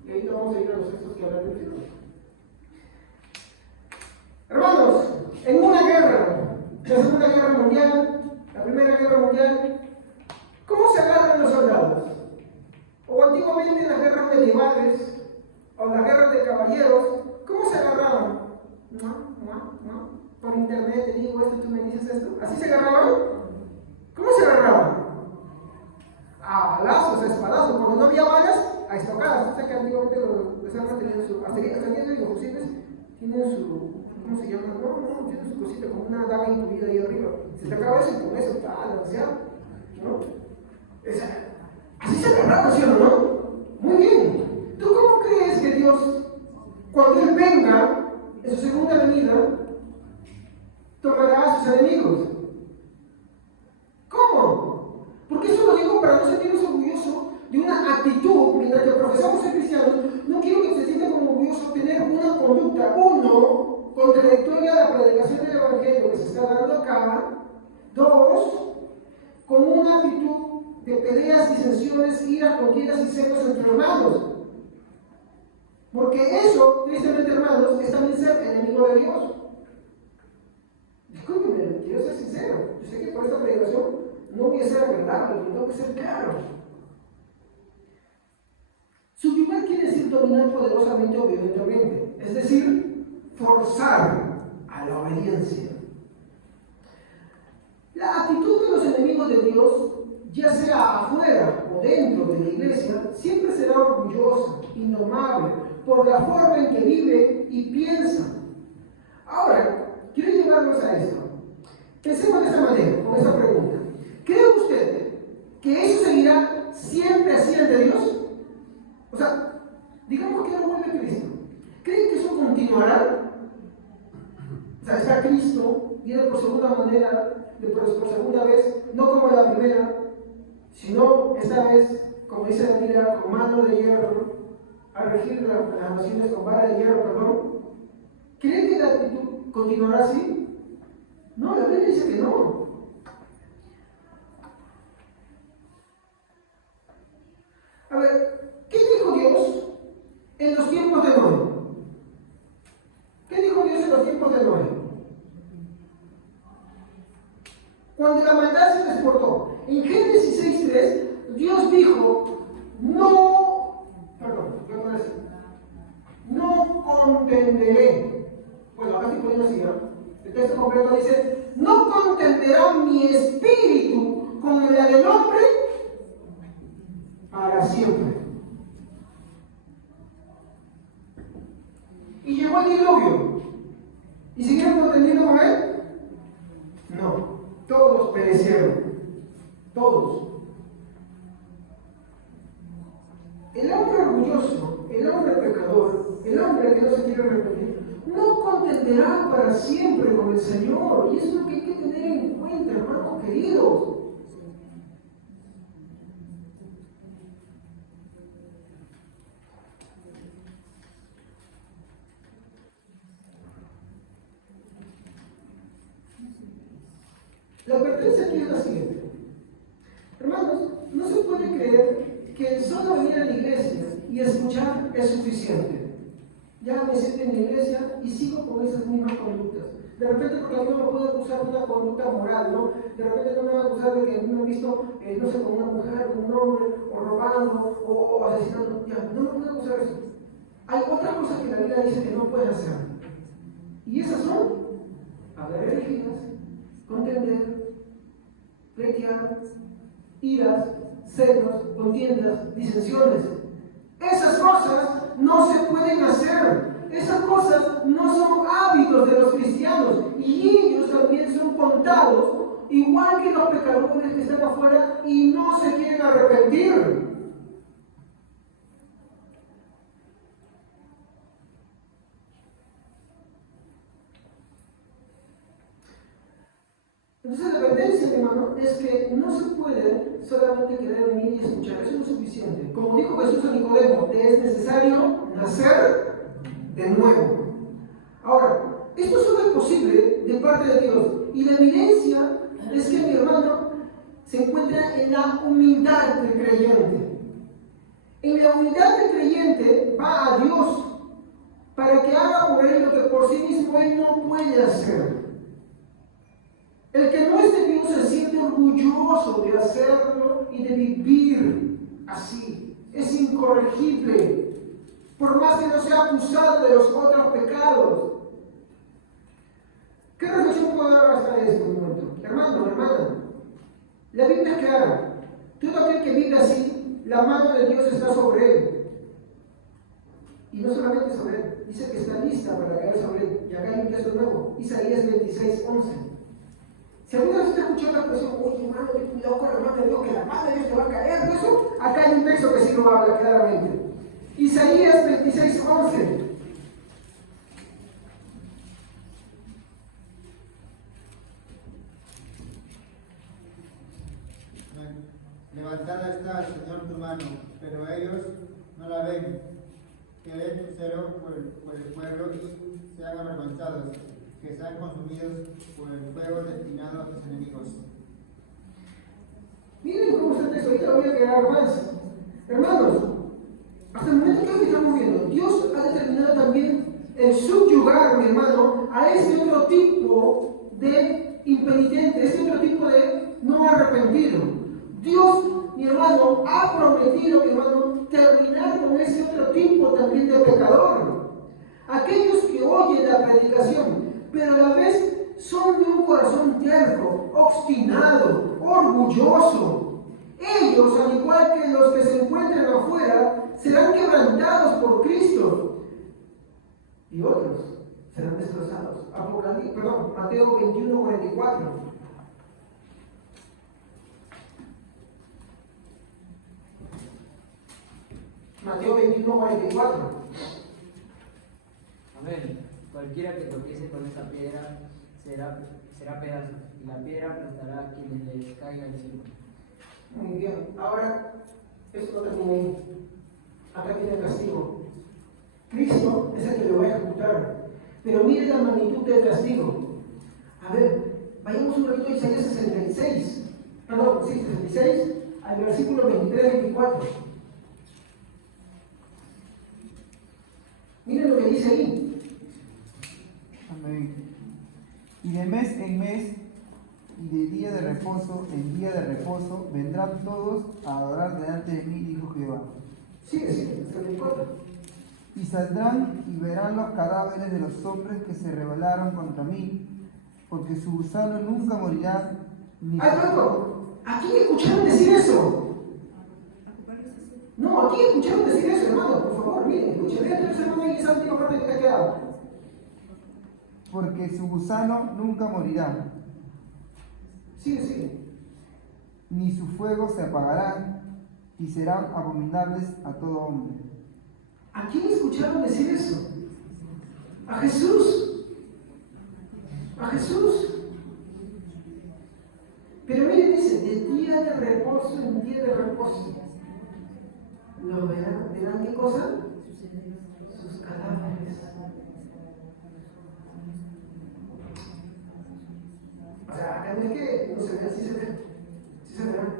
Y ahorita vamos a ir a los textos que hablan del final. Hermanos, en una guerra, la Segunda Guerra Mundial, la Primera Guerra Mundial, ¿cómo se agarran los soldados? O antiguamente en las guerras medievales, o en las guerras de caballeros, ¿cómo se agarraban? Por internet te digo esto, tú me dices esto. ¿Así se agarraban? ¿Cómo se agarraban? A balazos, a espadazos. Cuando no había balas, a estocadas. Usted que antiguamente los armas tenían su. Hasta que los fusiles tienen su. ¿Cómo se llama? No, tienen su cosita como una daga incluida ahí arriba. Se te acaba eso y con eso está balanceado. ¿No? Así se agarraban, ¿sí o no? Muy bien. ¿Tú cómo crees que Dios, cuando Él venga en su segunda venida, tomará a sus enemigos? ¿Cómo? Porque eso lo digo para no sentirnos orgullosos de una actitud. Mientras que profesamos ser cristianos, no quiero que se sientan como orgullosos de tener una conducta, uno, contradictoria a la predicación del Evangelio que se está dando acá; dos, con una actitud de peleas, disensiones, ira, contiendas y celos entre hermanos. Porque eso, tristemente, hermanos, es también ser enemigo de Dios. Discúlpenme, quiero ser sincero. Yo sé que por esta predicación no voy a ser agradable, tengo que ser claro. Subyugar quiere decir dominar poderosamente o violentamente, es decir, forzar a la obediencia. La actitud de los enemigos de Dios, ya sea afuera o dentro de la iglesia, siempre será orgullosa, indomable, por la forma en que vive y piensa. Ahora, quiero llevarnos a esto. Pensemos de esta manera, con esta pregunta. ¿Cree usted que eso seguirá siempre así ante Dios? O sea, digamos que no vuelve Cristo. ¿Creen que eso continuará? O sea, está Cristo, viene por segunda manera, por segunda vez, no como la primera, sino esta vez, como dice la Biblia, con mano de hierro, a regir las naciones con vara de hierro, perdón. ¿Creen que la actitud continuará así? No, la Biblia dice que no. A ver, ¿qué dijo Dios en los tiempos de Noé? ¿Qué dijo Dios en los tiempos de Noé? Cuando la maldad se desbordó. En Génesis 6:3, Dios dijo, no contenderé. Bueno, ahora estoy poniendo así, ¿no? El texto completo dice, no contenderá mi espíritu con la del hombre siempre. Y llegó el diluvio. ¿Y siguieron contendiendo con él? No. Todos perecieron. Todos. El hombre orgulloso, el hombre pecador, el hombre que no se quiere arrepentir, no contenderá para siempre con el Señor. Y eso es lo que hay que tener en cuenta, hermanos queridos. La advertencia aquí es la siguiente. Hermanos, no se puede creer que el solo venir a la iglesia y escuchar es suficiente. Ya me siento en la iglesia y sigo con esas mismas conductas. De repente, porque a mí no me puede acusar de una conducta moral, ¿no? De repente no me va a acusar de que me he visto, no sé, con una mujer, con un hombre, o robando, o asesinando. Ya, no me puede acusar de eso. Hay otras cosas que la Biblia dice que no puedes hacer. Y esas son hablar herejías, contender, pleitear, iras, celos, contiendas, disensiones. Esas cosas no se pueden hacer. Esas cosas no son hábitos de los cristianos. Y ellos también son contados, igual que los pecadores que están afuera y no se quieren arrepentir. Entonces la advertencia, mi hermano, es que no se puede solamente querer venir y escuchar, eso no es suficiente. Como dijo Jesús a Nicodemo, te es necesario nacer de nuevo. Ahora, esto solo es posible de parte de Dios. Y la evidencia es que mi hermano se encuentra en la humildad del creyente. En la humildad del creyente va a Dios para que haga por él lo que por sí mismo él no puede hacer. El que no es de Dios se siente orgulloso de hacerlo y de vivir así. Es incorregible, por más que no sea acusado de los otros pecados. ¿Qué reflexión puedo dar hasta este momento? Hermano, hermana, la Biblia es clara. Todo aquel que vive así, la mano de Dios está sobre él. Y no solamente sobre él, dice que está lista para caer sobre él. Y acá hay un texto nuevo, Isaías 26:11. Si alguna vez usted escuchó la expresión, oye hermano, ten cuidado con la mano de Dios, que la mano de Dios te va a caer, ¿no? Eso, acá hay un texto que sí lo habla claramente. Isaías 26:11. Levantada está, Señor, tu mano, pero ellos no la ven. Que den tu celo por el pueblo y se hagan avergonzados, que sean consumidos por el fuego destinado a tus enemigos. Miren cómo está el texto, ahorita voy a quedar más. Hermanos, hasta el momento que estamos viendo, Dios ha determinado también el subyugar, mi hermano, a este otro tipo de impenitente, este otro tipo de no arrepentido. Dios, mi hermano, ha prometido, mi hermano, terminar con ese otro tipo también de pecador. Aquellos que oyen la predicación, pero a la vez son de un corazón terco, obstinado, orgulloso. Ellos, al igual que los que se encuentran afuera, serán quebrantados por Cristo. Y otros serán destrozados. Mateo 21:44. Mateo 21:44. Amén. Cualquiera que tropiece con esa piedra será pedazo, y la piedra aplastará a quienes les caiga encima. Muy bien. Ahora, esto no termina ahí. Acá tiene el castigo. Cristo es el que lo va a ejecutar. Pero mire la magnitud del castigo. A ver, vayamos un ratito a Isaías 66. Perdón, sí, 66, al versículo 23-24. Miren lo que dice ahí. Amén. Y de mes en mes, y de día de reposo en día de reposo, vendrán todos a adorar delante de mí, dijo Jehová. Sí, hasta el 24. Y saldrán y verán los cadáveres de los hombres que se rebelaron contra mí, porque su gusano nunca morirá, ni... ¡Ay, luego! ¿A quién escucharon decir eso? No, aquí escucharon decir eso, hermano, por favor, miren, escuchen, vean ese hermano ahí esa última parte que te ha quedado. Porque su gusano nunca morirá, Sigue. ni su fuego se apagará, y serán abominables a todo hombre. ¿A quién escucharon decir eso? A Jesús. A Jesús. Pero miren, dice, de día de reposo en día de reposo. ¿Lo verán? ¿Verán qué cosa? Sus cadáveres. O sea, acá no es que no se vean, sí se ven. Sí se verán.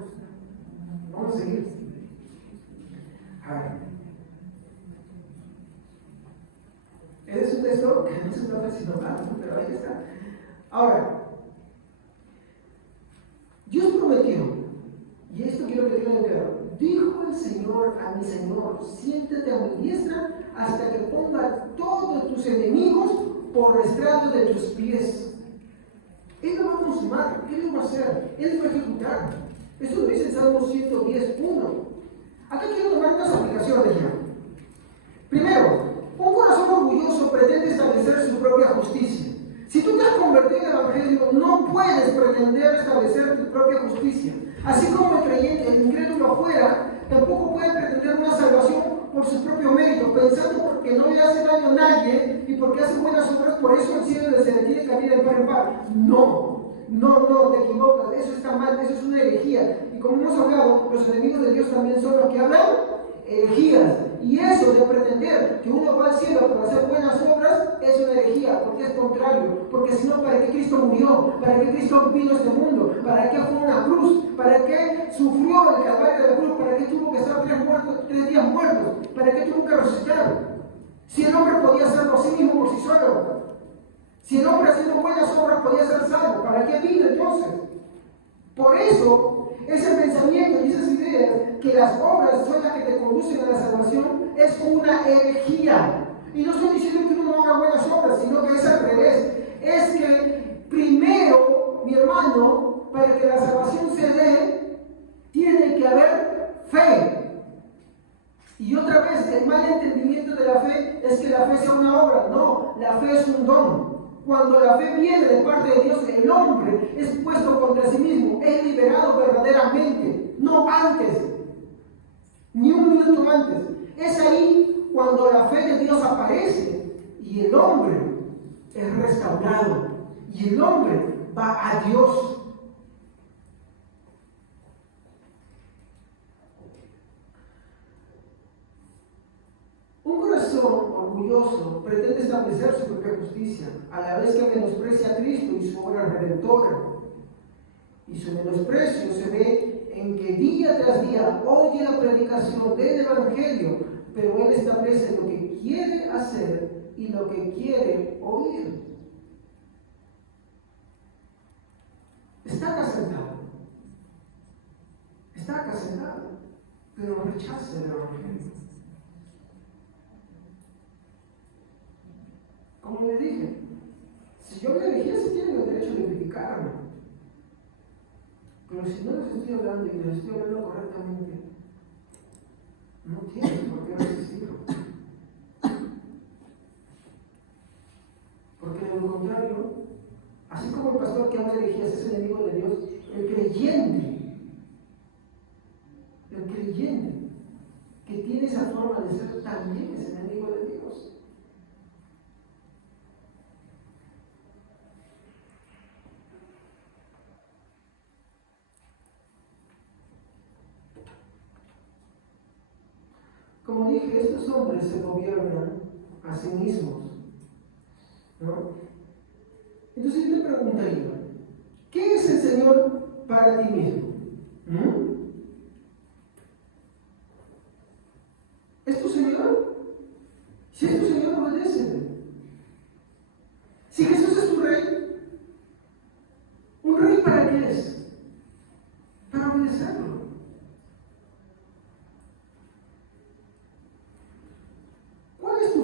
Vamos a seguir. A ver. Ese es un texto que no se trata sino nada, pero ahí está. Ahora, Dios prometió, y esto quiero que tengan claro, dijo el Señor a mi Señor, siéntate a mi diestra hasta que ponga todos tus enemigos por estrado de tus pies. Él lo va a consumar, Él lo va a hacer, Él lo va a ejecutar. Esto lo dice en Salmo 110:1. Acá quiero tomar unas aplicaciones ya. Primero, un corazón orgulloso pretende establecer su propia justicia. Si tú te has convertido en el Evangelio, no puedes pretender establecer tu propia justicia. Así como el creyente, el incrédulo afuera, tampoco puede pretender una salvación por su propio mérito, pensando porque no le hace daño a nadie y porque hace buenas obras, por eso el cielo se le tiene que abrir de par en par. No, te equivocas, eso está mal, eso es una herejía. Y como hemos hablado, los enemigos de Dios también son los que hablan herejías. Y eso de pretender que uno va al cielo para hacer buenas obras es una herejía, porque es contrario. Porque si no, ¿para qué Cristo murió? ¿Para qué Cristo vino a este mundo? ¿Para qué fue una cruz? ¿Para qué sufrió el calvario de la cruz? ¿Para qué tuvo que estar 3 días muertos? ¿Para qué tuvo que resucitar? Si el hombre podía hacerlo a sí mismo por sí solo. Si el hombre haciendo buenas obras podía ser salvo, ¿para qué vino entonces? Por eso, ese pensamiento y esas ideas que las obras son las que te conducen a la salvación es una herejía. Y no estoy diciendo que uno no haga buenas obras, sino que es al revés. Es que primero, mi hermano, para que la salvación se dé, tiene que haber fe. Y otra vez, el mal entendimiento de la fe es que la fe sea una obra. No, la fe es un don. Cuando la fe viene de parte de Dios, el hombre es puesto contra sí mismo, es liberado verdaderamente, no antes, ni un minuto antes. Es ahí cuando la fe de Dios aparece y el hombre es restaurado y el hombre va a Dios. Un corazón orgulloso pretende establecer su propia justicia, a la vez que menosprecia a Cristo y su obra redentora. Y su menosprecio se ve en que día tras día oye la predicación del Evangelio, pero él establece lo que quiere hacer y lo que quiere oír. Está acá sentado, pero rechaza el Evangelio. Como le dije, si yo me eligiese, tienen el derecho de criticarme. Pero si no les estoy hablando y les estoy hablando correctamente, no tienen por qué resistirlo. Porque de lo contrario, así como el pastor que habla de herejías es enemigo de Dios, el creyente que tiene esa forma de ser también es enemigo de Dios. Como dije, estos hombres se gobiernan a sí mismos, ¿no? Entonces yo te preguntaría, ¿qué es el Señor para ti mismo? ¿Es tu Señor? Si es tu Señor, obedécele. Si Jesús es tu Rey, ¿un rey para qué es? Para obedecerlo.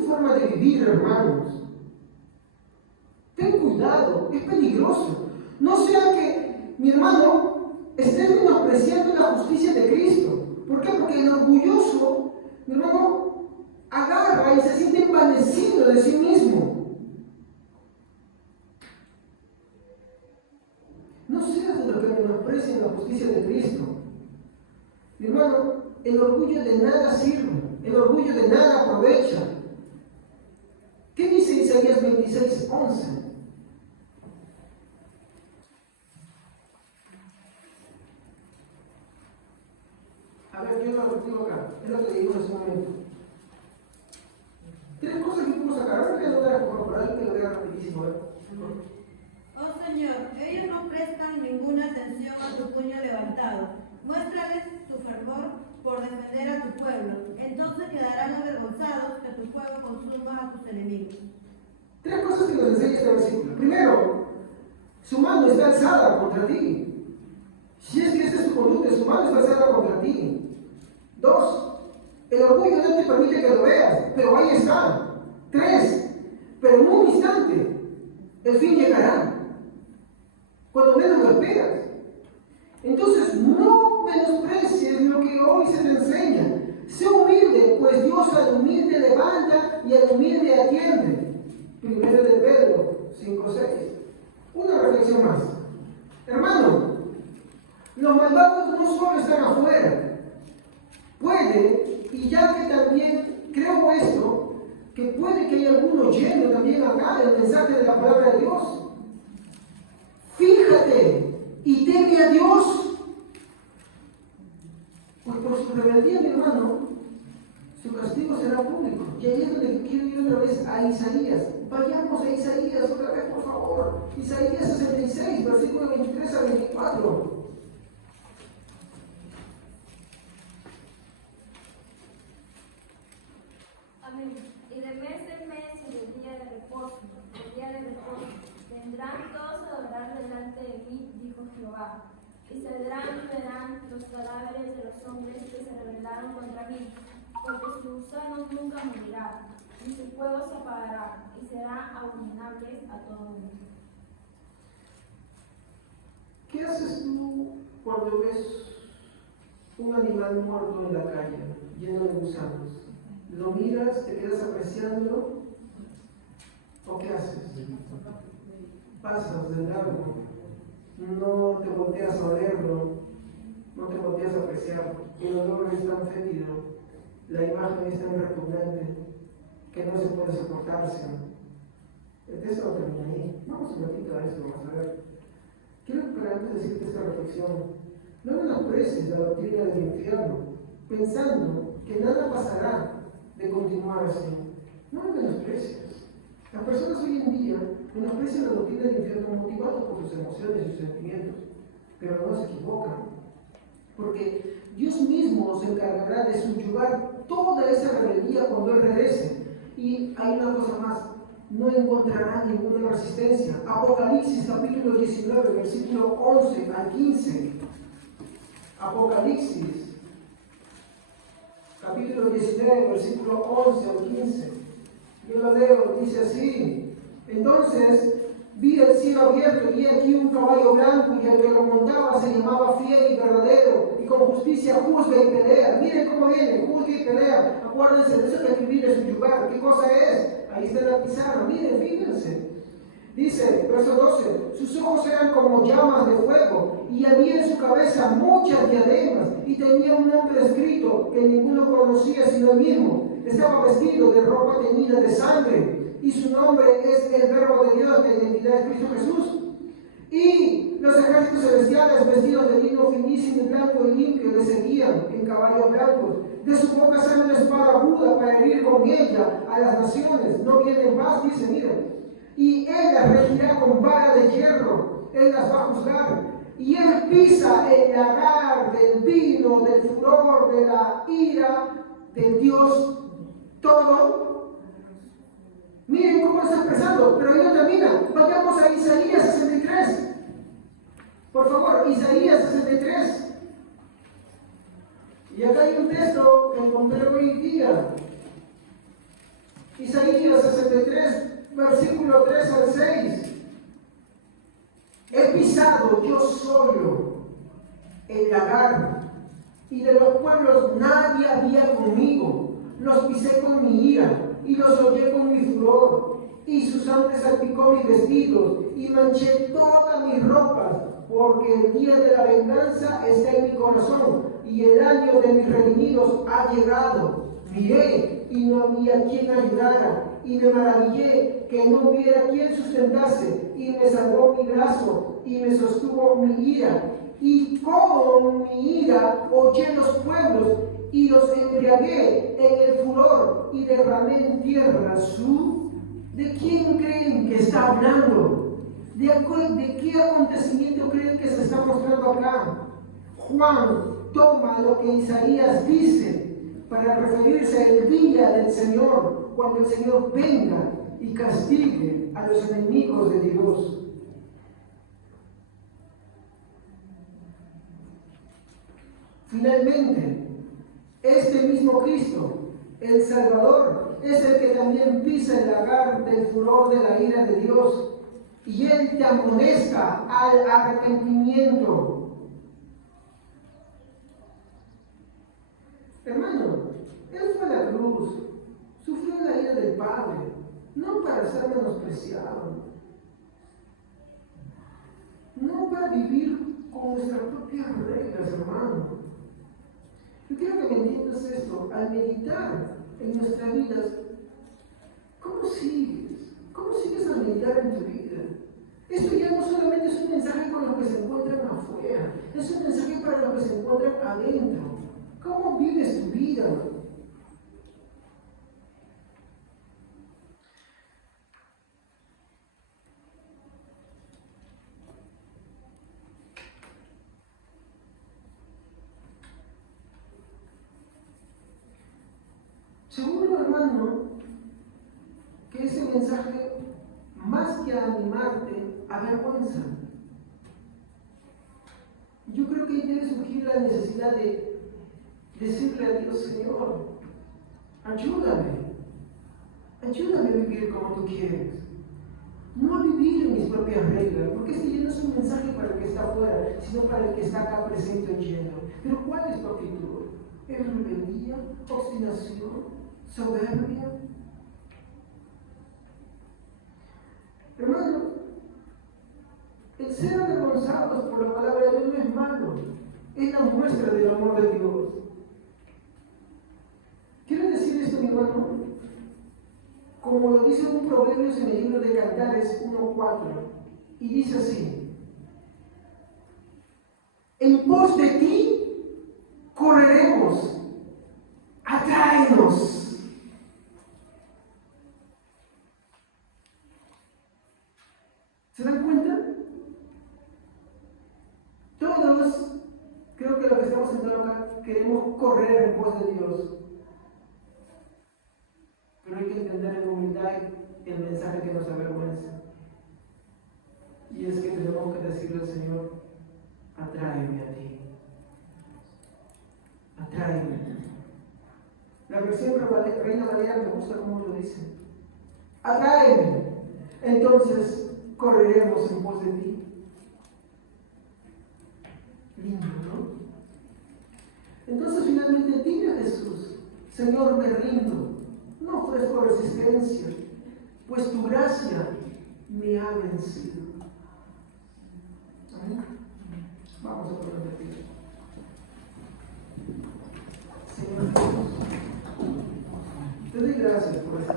Forma de vivir, hermanos. Ten cuidado, es peligroso. No sea que, mi hermano, estés menospreciando la justicia de Cristo. ¿Por qué? Porque el orgulloso mi hermano, agarra y se siente envanecido de sí mismo. No seas de los que menosprecien la justicia de Cristo. Mi hermano, el orgullo de nada sirve, el orgullo de nada aprovecha. ¿Qué dice Isaías 26:11? A ver, yo lo repito acá, es lo que leímos hace un momento. Tres cosas que podemos sacar, ahora voy a anotar por ahí, que lo vea rapidísimo. Oh Señor, ellos no prestan ninguna atención a tu puño levantado. Muéstrales tu fervor por defender a tu pueblo. Entonces quedarán avergonzados que tu fuego consuma a tus enemigos. Tres cosas que nos enseña este versículo. Primero, su mano está alzada contra ti. Si es que esta es tu conducta, su mano está alzada contra ti. Dos, el orgullo no te permite que lo veas, pero ahí está. Tres, pero en un instante, el fin llegará. Cuando menos lo esperas. Entonces, no menosprecies lo que hoy se te enseña. Sé humilde, pues Dios al humilde levanta y al humilde atiende. Primero de Pedro 5:6. Una reflexión más. Hermano, los malvados no solo están afuera. Puede, y ya que también creo esto, que puede que haya alguno oyendo también acá el mensaje de la palabra de Dios. Fíjate y teme a Dios. Pues por su rebeldía, mi hermano, su castigo será público. Y ahí es donde quiero ir otra vez a Isaías. Vayamos a Isaías otra vez, por favor. Isaías 66, versículo 23 a 24. Amén. Y de mes en mes y de día de reposo, vendrán todos a adorar delante de mí, dijo Jehová. Y saldrán y verán los cadáveres de los hombres que se rebelaron contra mí, porque su gusano nunca morirá, y su fuego se apagará, y será abominable a todo mundo. ¿Qué haces tú cuando ves un animal muerto en la calle, lleno de gusanos? ¿Lo miras, te quedas apreciándolo? ¿O qué haces? Pasas de largo, no te volteas a olerlo, no te volteas a apreciarlo. El olor es tan fétido, la imagen es tan repugnante que no se puede soportarse. El texto termina ahí. Vamos un ratito a eso, vamos a ver. Quiero antes decirte esta reflexión. No menosprecies la doctrina del infierno, pensando que nada pasará de continuar así. No lo menosprecies. Las personas hoy en día menosprecian la doctrina del infierno motivados por sus emociones y sus sentimientos, pero no se equivocan, porque Dios mismo se encargará de subyugar toda esa rebeldía cuando Él regrese. Y hay una cosa más, no encontrará ninguna resistencia. Apocalipsis capítulo 19, versículo 11 al 15. Apocalipsis capítulo 19, versículo 11 al 15. Yo lo leo, dice así: entonces vi el cielo abierto y vi aquí un caballo blanco, y el que lo montaba se llamaba Fiel y Verdadero, y con justicia juzga y pelea. Miren cómo viene, juzga y pelea. Acuérdense de eso que escribir en su lugar. ¿Qué cosa es? Ahí está en la pizarra, miren, fíjense. Dice, verso 12, sus ojos eran como llamas de fuego, y había en su cabeza muchas diademas, y tenía un nombre escrito que ninguno conocía sino él mismo. Estaba vestido de ropa teñida de sangre, y su nombre es el Verbo de Dios, de identidad de Cristo Jesús. Y los ejércitos celestiales, vestidos de lino finísimo y blanco y limpio, le seguían en caballos blancos. De su boca sale una espada aguda para herir con ella a las naciones. No viene en paz, dice, miren. Y él las regirá con vara de hierro, él las va a juzgar. Y él pisa el lagar del vino, del furor, de la ira del Dios todo. Miren cómo está expresando, pero ahí no termina. Vayamos a Isaías 63. Por favor, Isaías 63. Y acá hay un texto que encontré hoy día. Isaías 63. Versículo 3 al 6. He pisado yo solo el lagar, y de los pueblos nadie había conmigo. los pisé con mi ira y los hollé con mi furor, y su sangre salpicó mis vestidos y manché todas mis ropas, porque el día de la venganza está en mi corazón y el año de mis redimidos ha llegado. Miré y no había quien ayudara, y me maravillé que no hubiera quien sustentase, y me salvó mi brazo y me sostuvo mi ira. Y con mi ira hollé los pueblos y los embriagué en el furor y derramé en tierra su... ¿De quién creen que está hablando? ¿De qué acontecimiento creen que se está mostrando acá? Juan toma lo que Isaías dice para referirse al día del Señor, cuando el Señor venga y castigue a los enemigos de Dios. Finalmente, este mismo Cristo, el Salvador, es el que también pisa el lagar del furor de la ira de Dios, y Él te amonesta al arrepentimiento. Hermano, Él fue a la cruz, sufrió la ira del Padre, no para ser menospreciado, no para vivir con nuestras propias reglas, hermano. Yo quiero que me entiendas esto. Al meditar en nuestra vida, ¿cómo sigues? ¿Cómo sigues al meditar en tu vida? Esto ya no solamente es un mensaje para los que se encuentran afuera, es un mensaje para los que se encuentran adentro. ¿Cómo vives tu vida? Seguro, hermano, que ese mensaje, más que animarte, avergüenza. Yo creo que ahí debe surgir la necesidad de decirle a Dios: Señor, ayúdame a vivir como tú quieres, no a vivir en mis propias reglas, porque este ya no es un mensaje para el que está afuera, sino para el que está acá presente y lleno. Pero ¿cuál es tu actitud? ¿Es rebeldía, obstinación, soberbia? Hermano, el ser avergonzados por la palabra de Dios no es malo, es la muestra del amor de Dios. Quiero decir esto, mi hermano, como lo dice un Proverbios en el libro de Cantares 1:4, y dice así: en pos de ti correremos, atráenos. ¿Se dan cuenta? Todos, creo que los que estamos sentados acá, queremos correr en pos de Dios. Pero hay que entender en humildad el mensaje que nos avergüenza. Y es que tenemos que decirle al Señor: atráeme a ti. Atráeme. La versión Reina Valera me gusta como lo dice: atráeme, entonces correremos en pos de ti. Lindo, ¿no? Entonces finalmente dile a Jesús: Señor, me rindo, no ofrezco resistencia, pues tu gracia me ha vencido.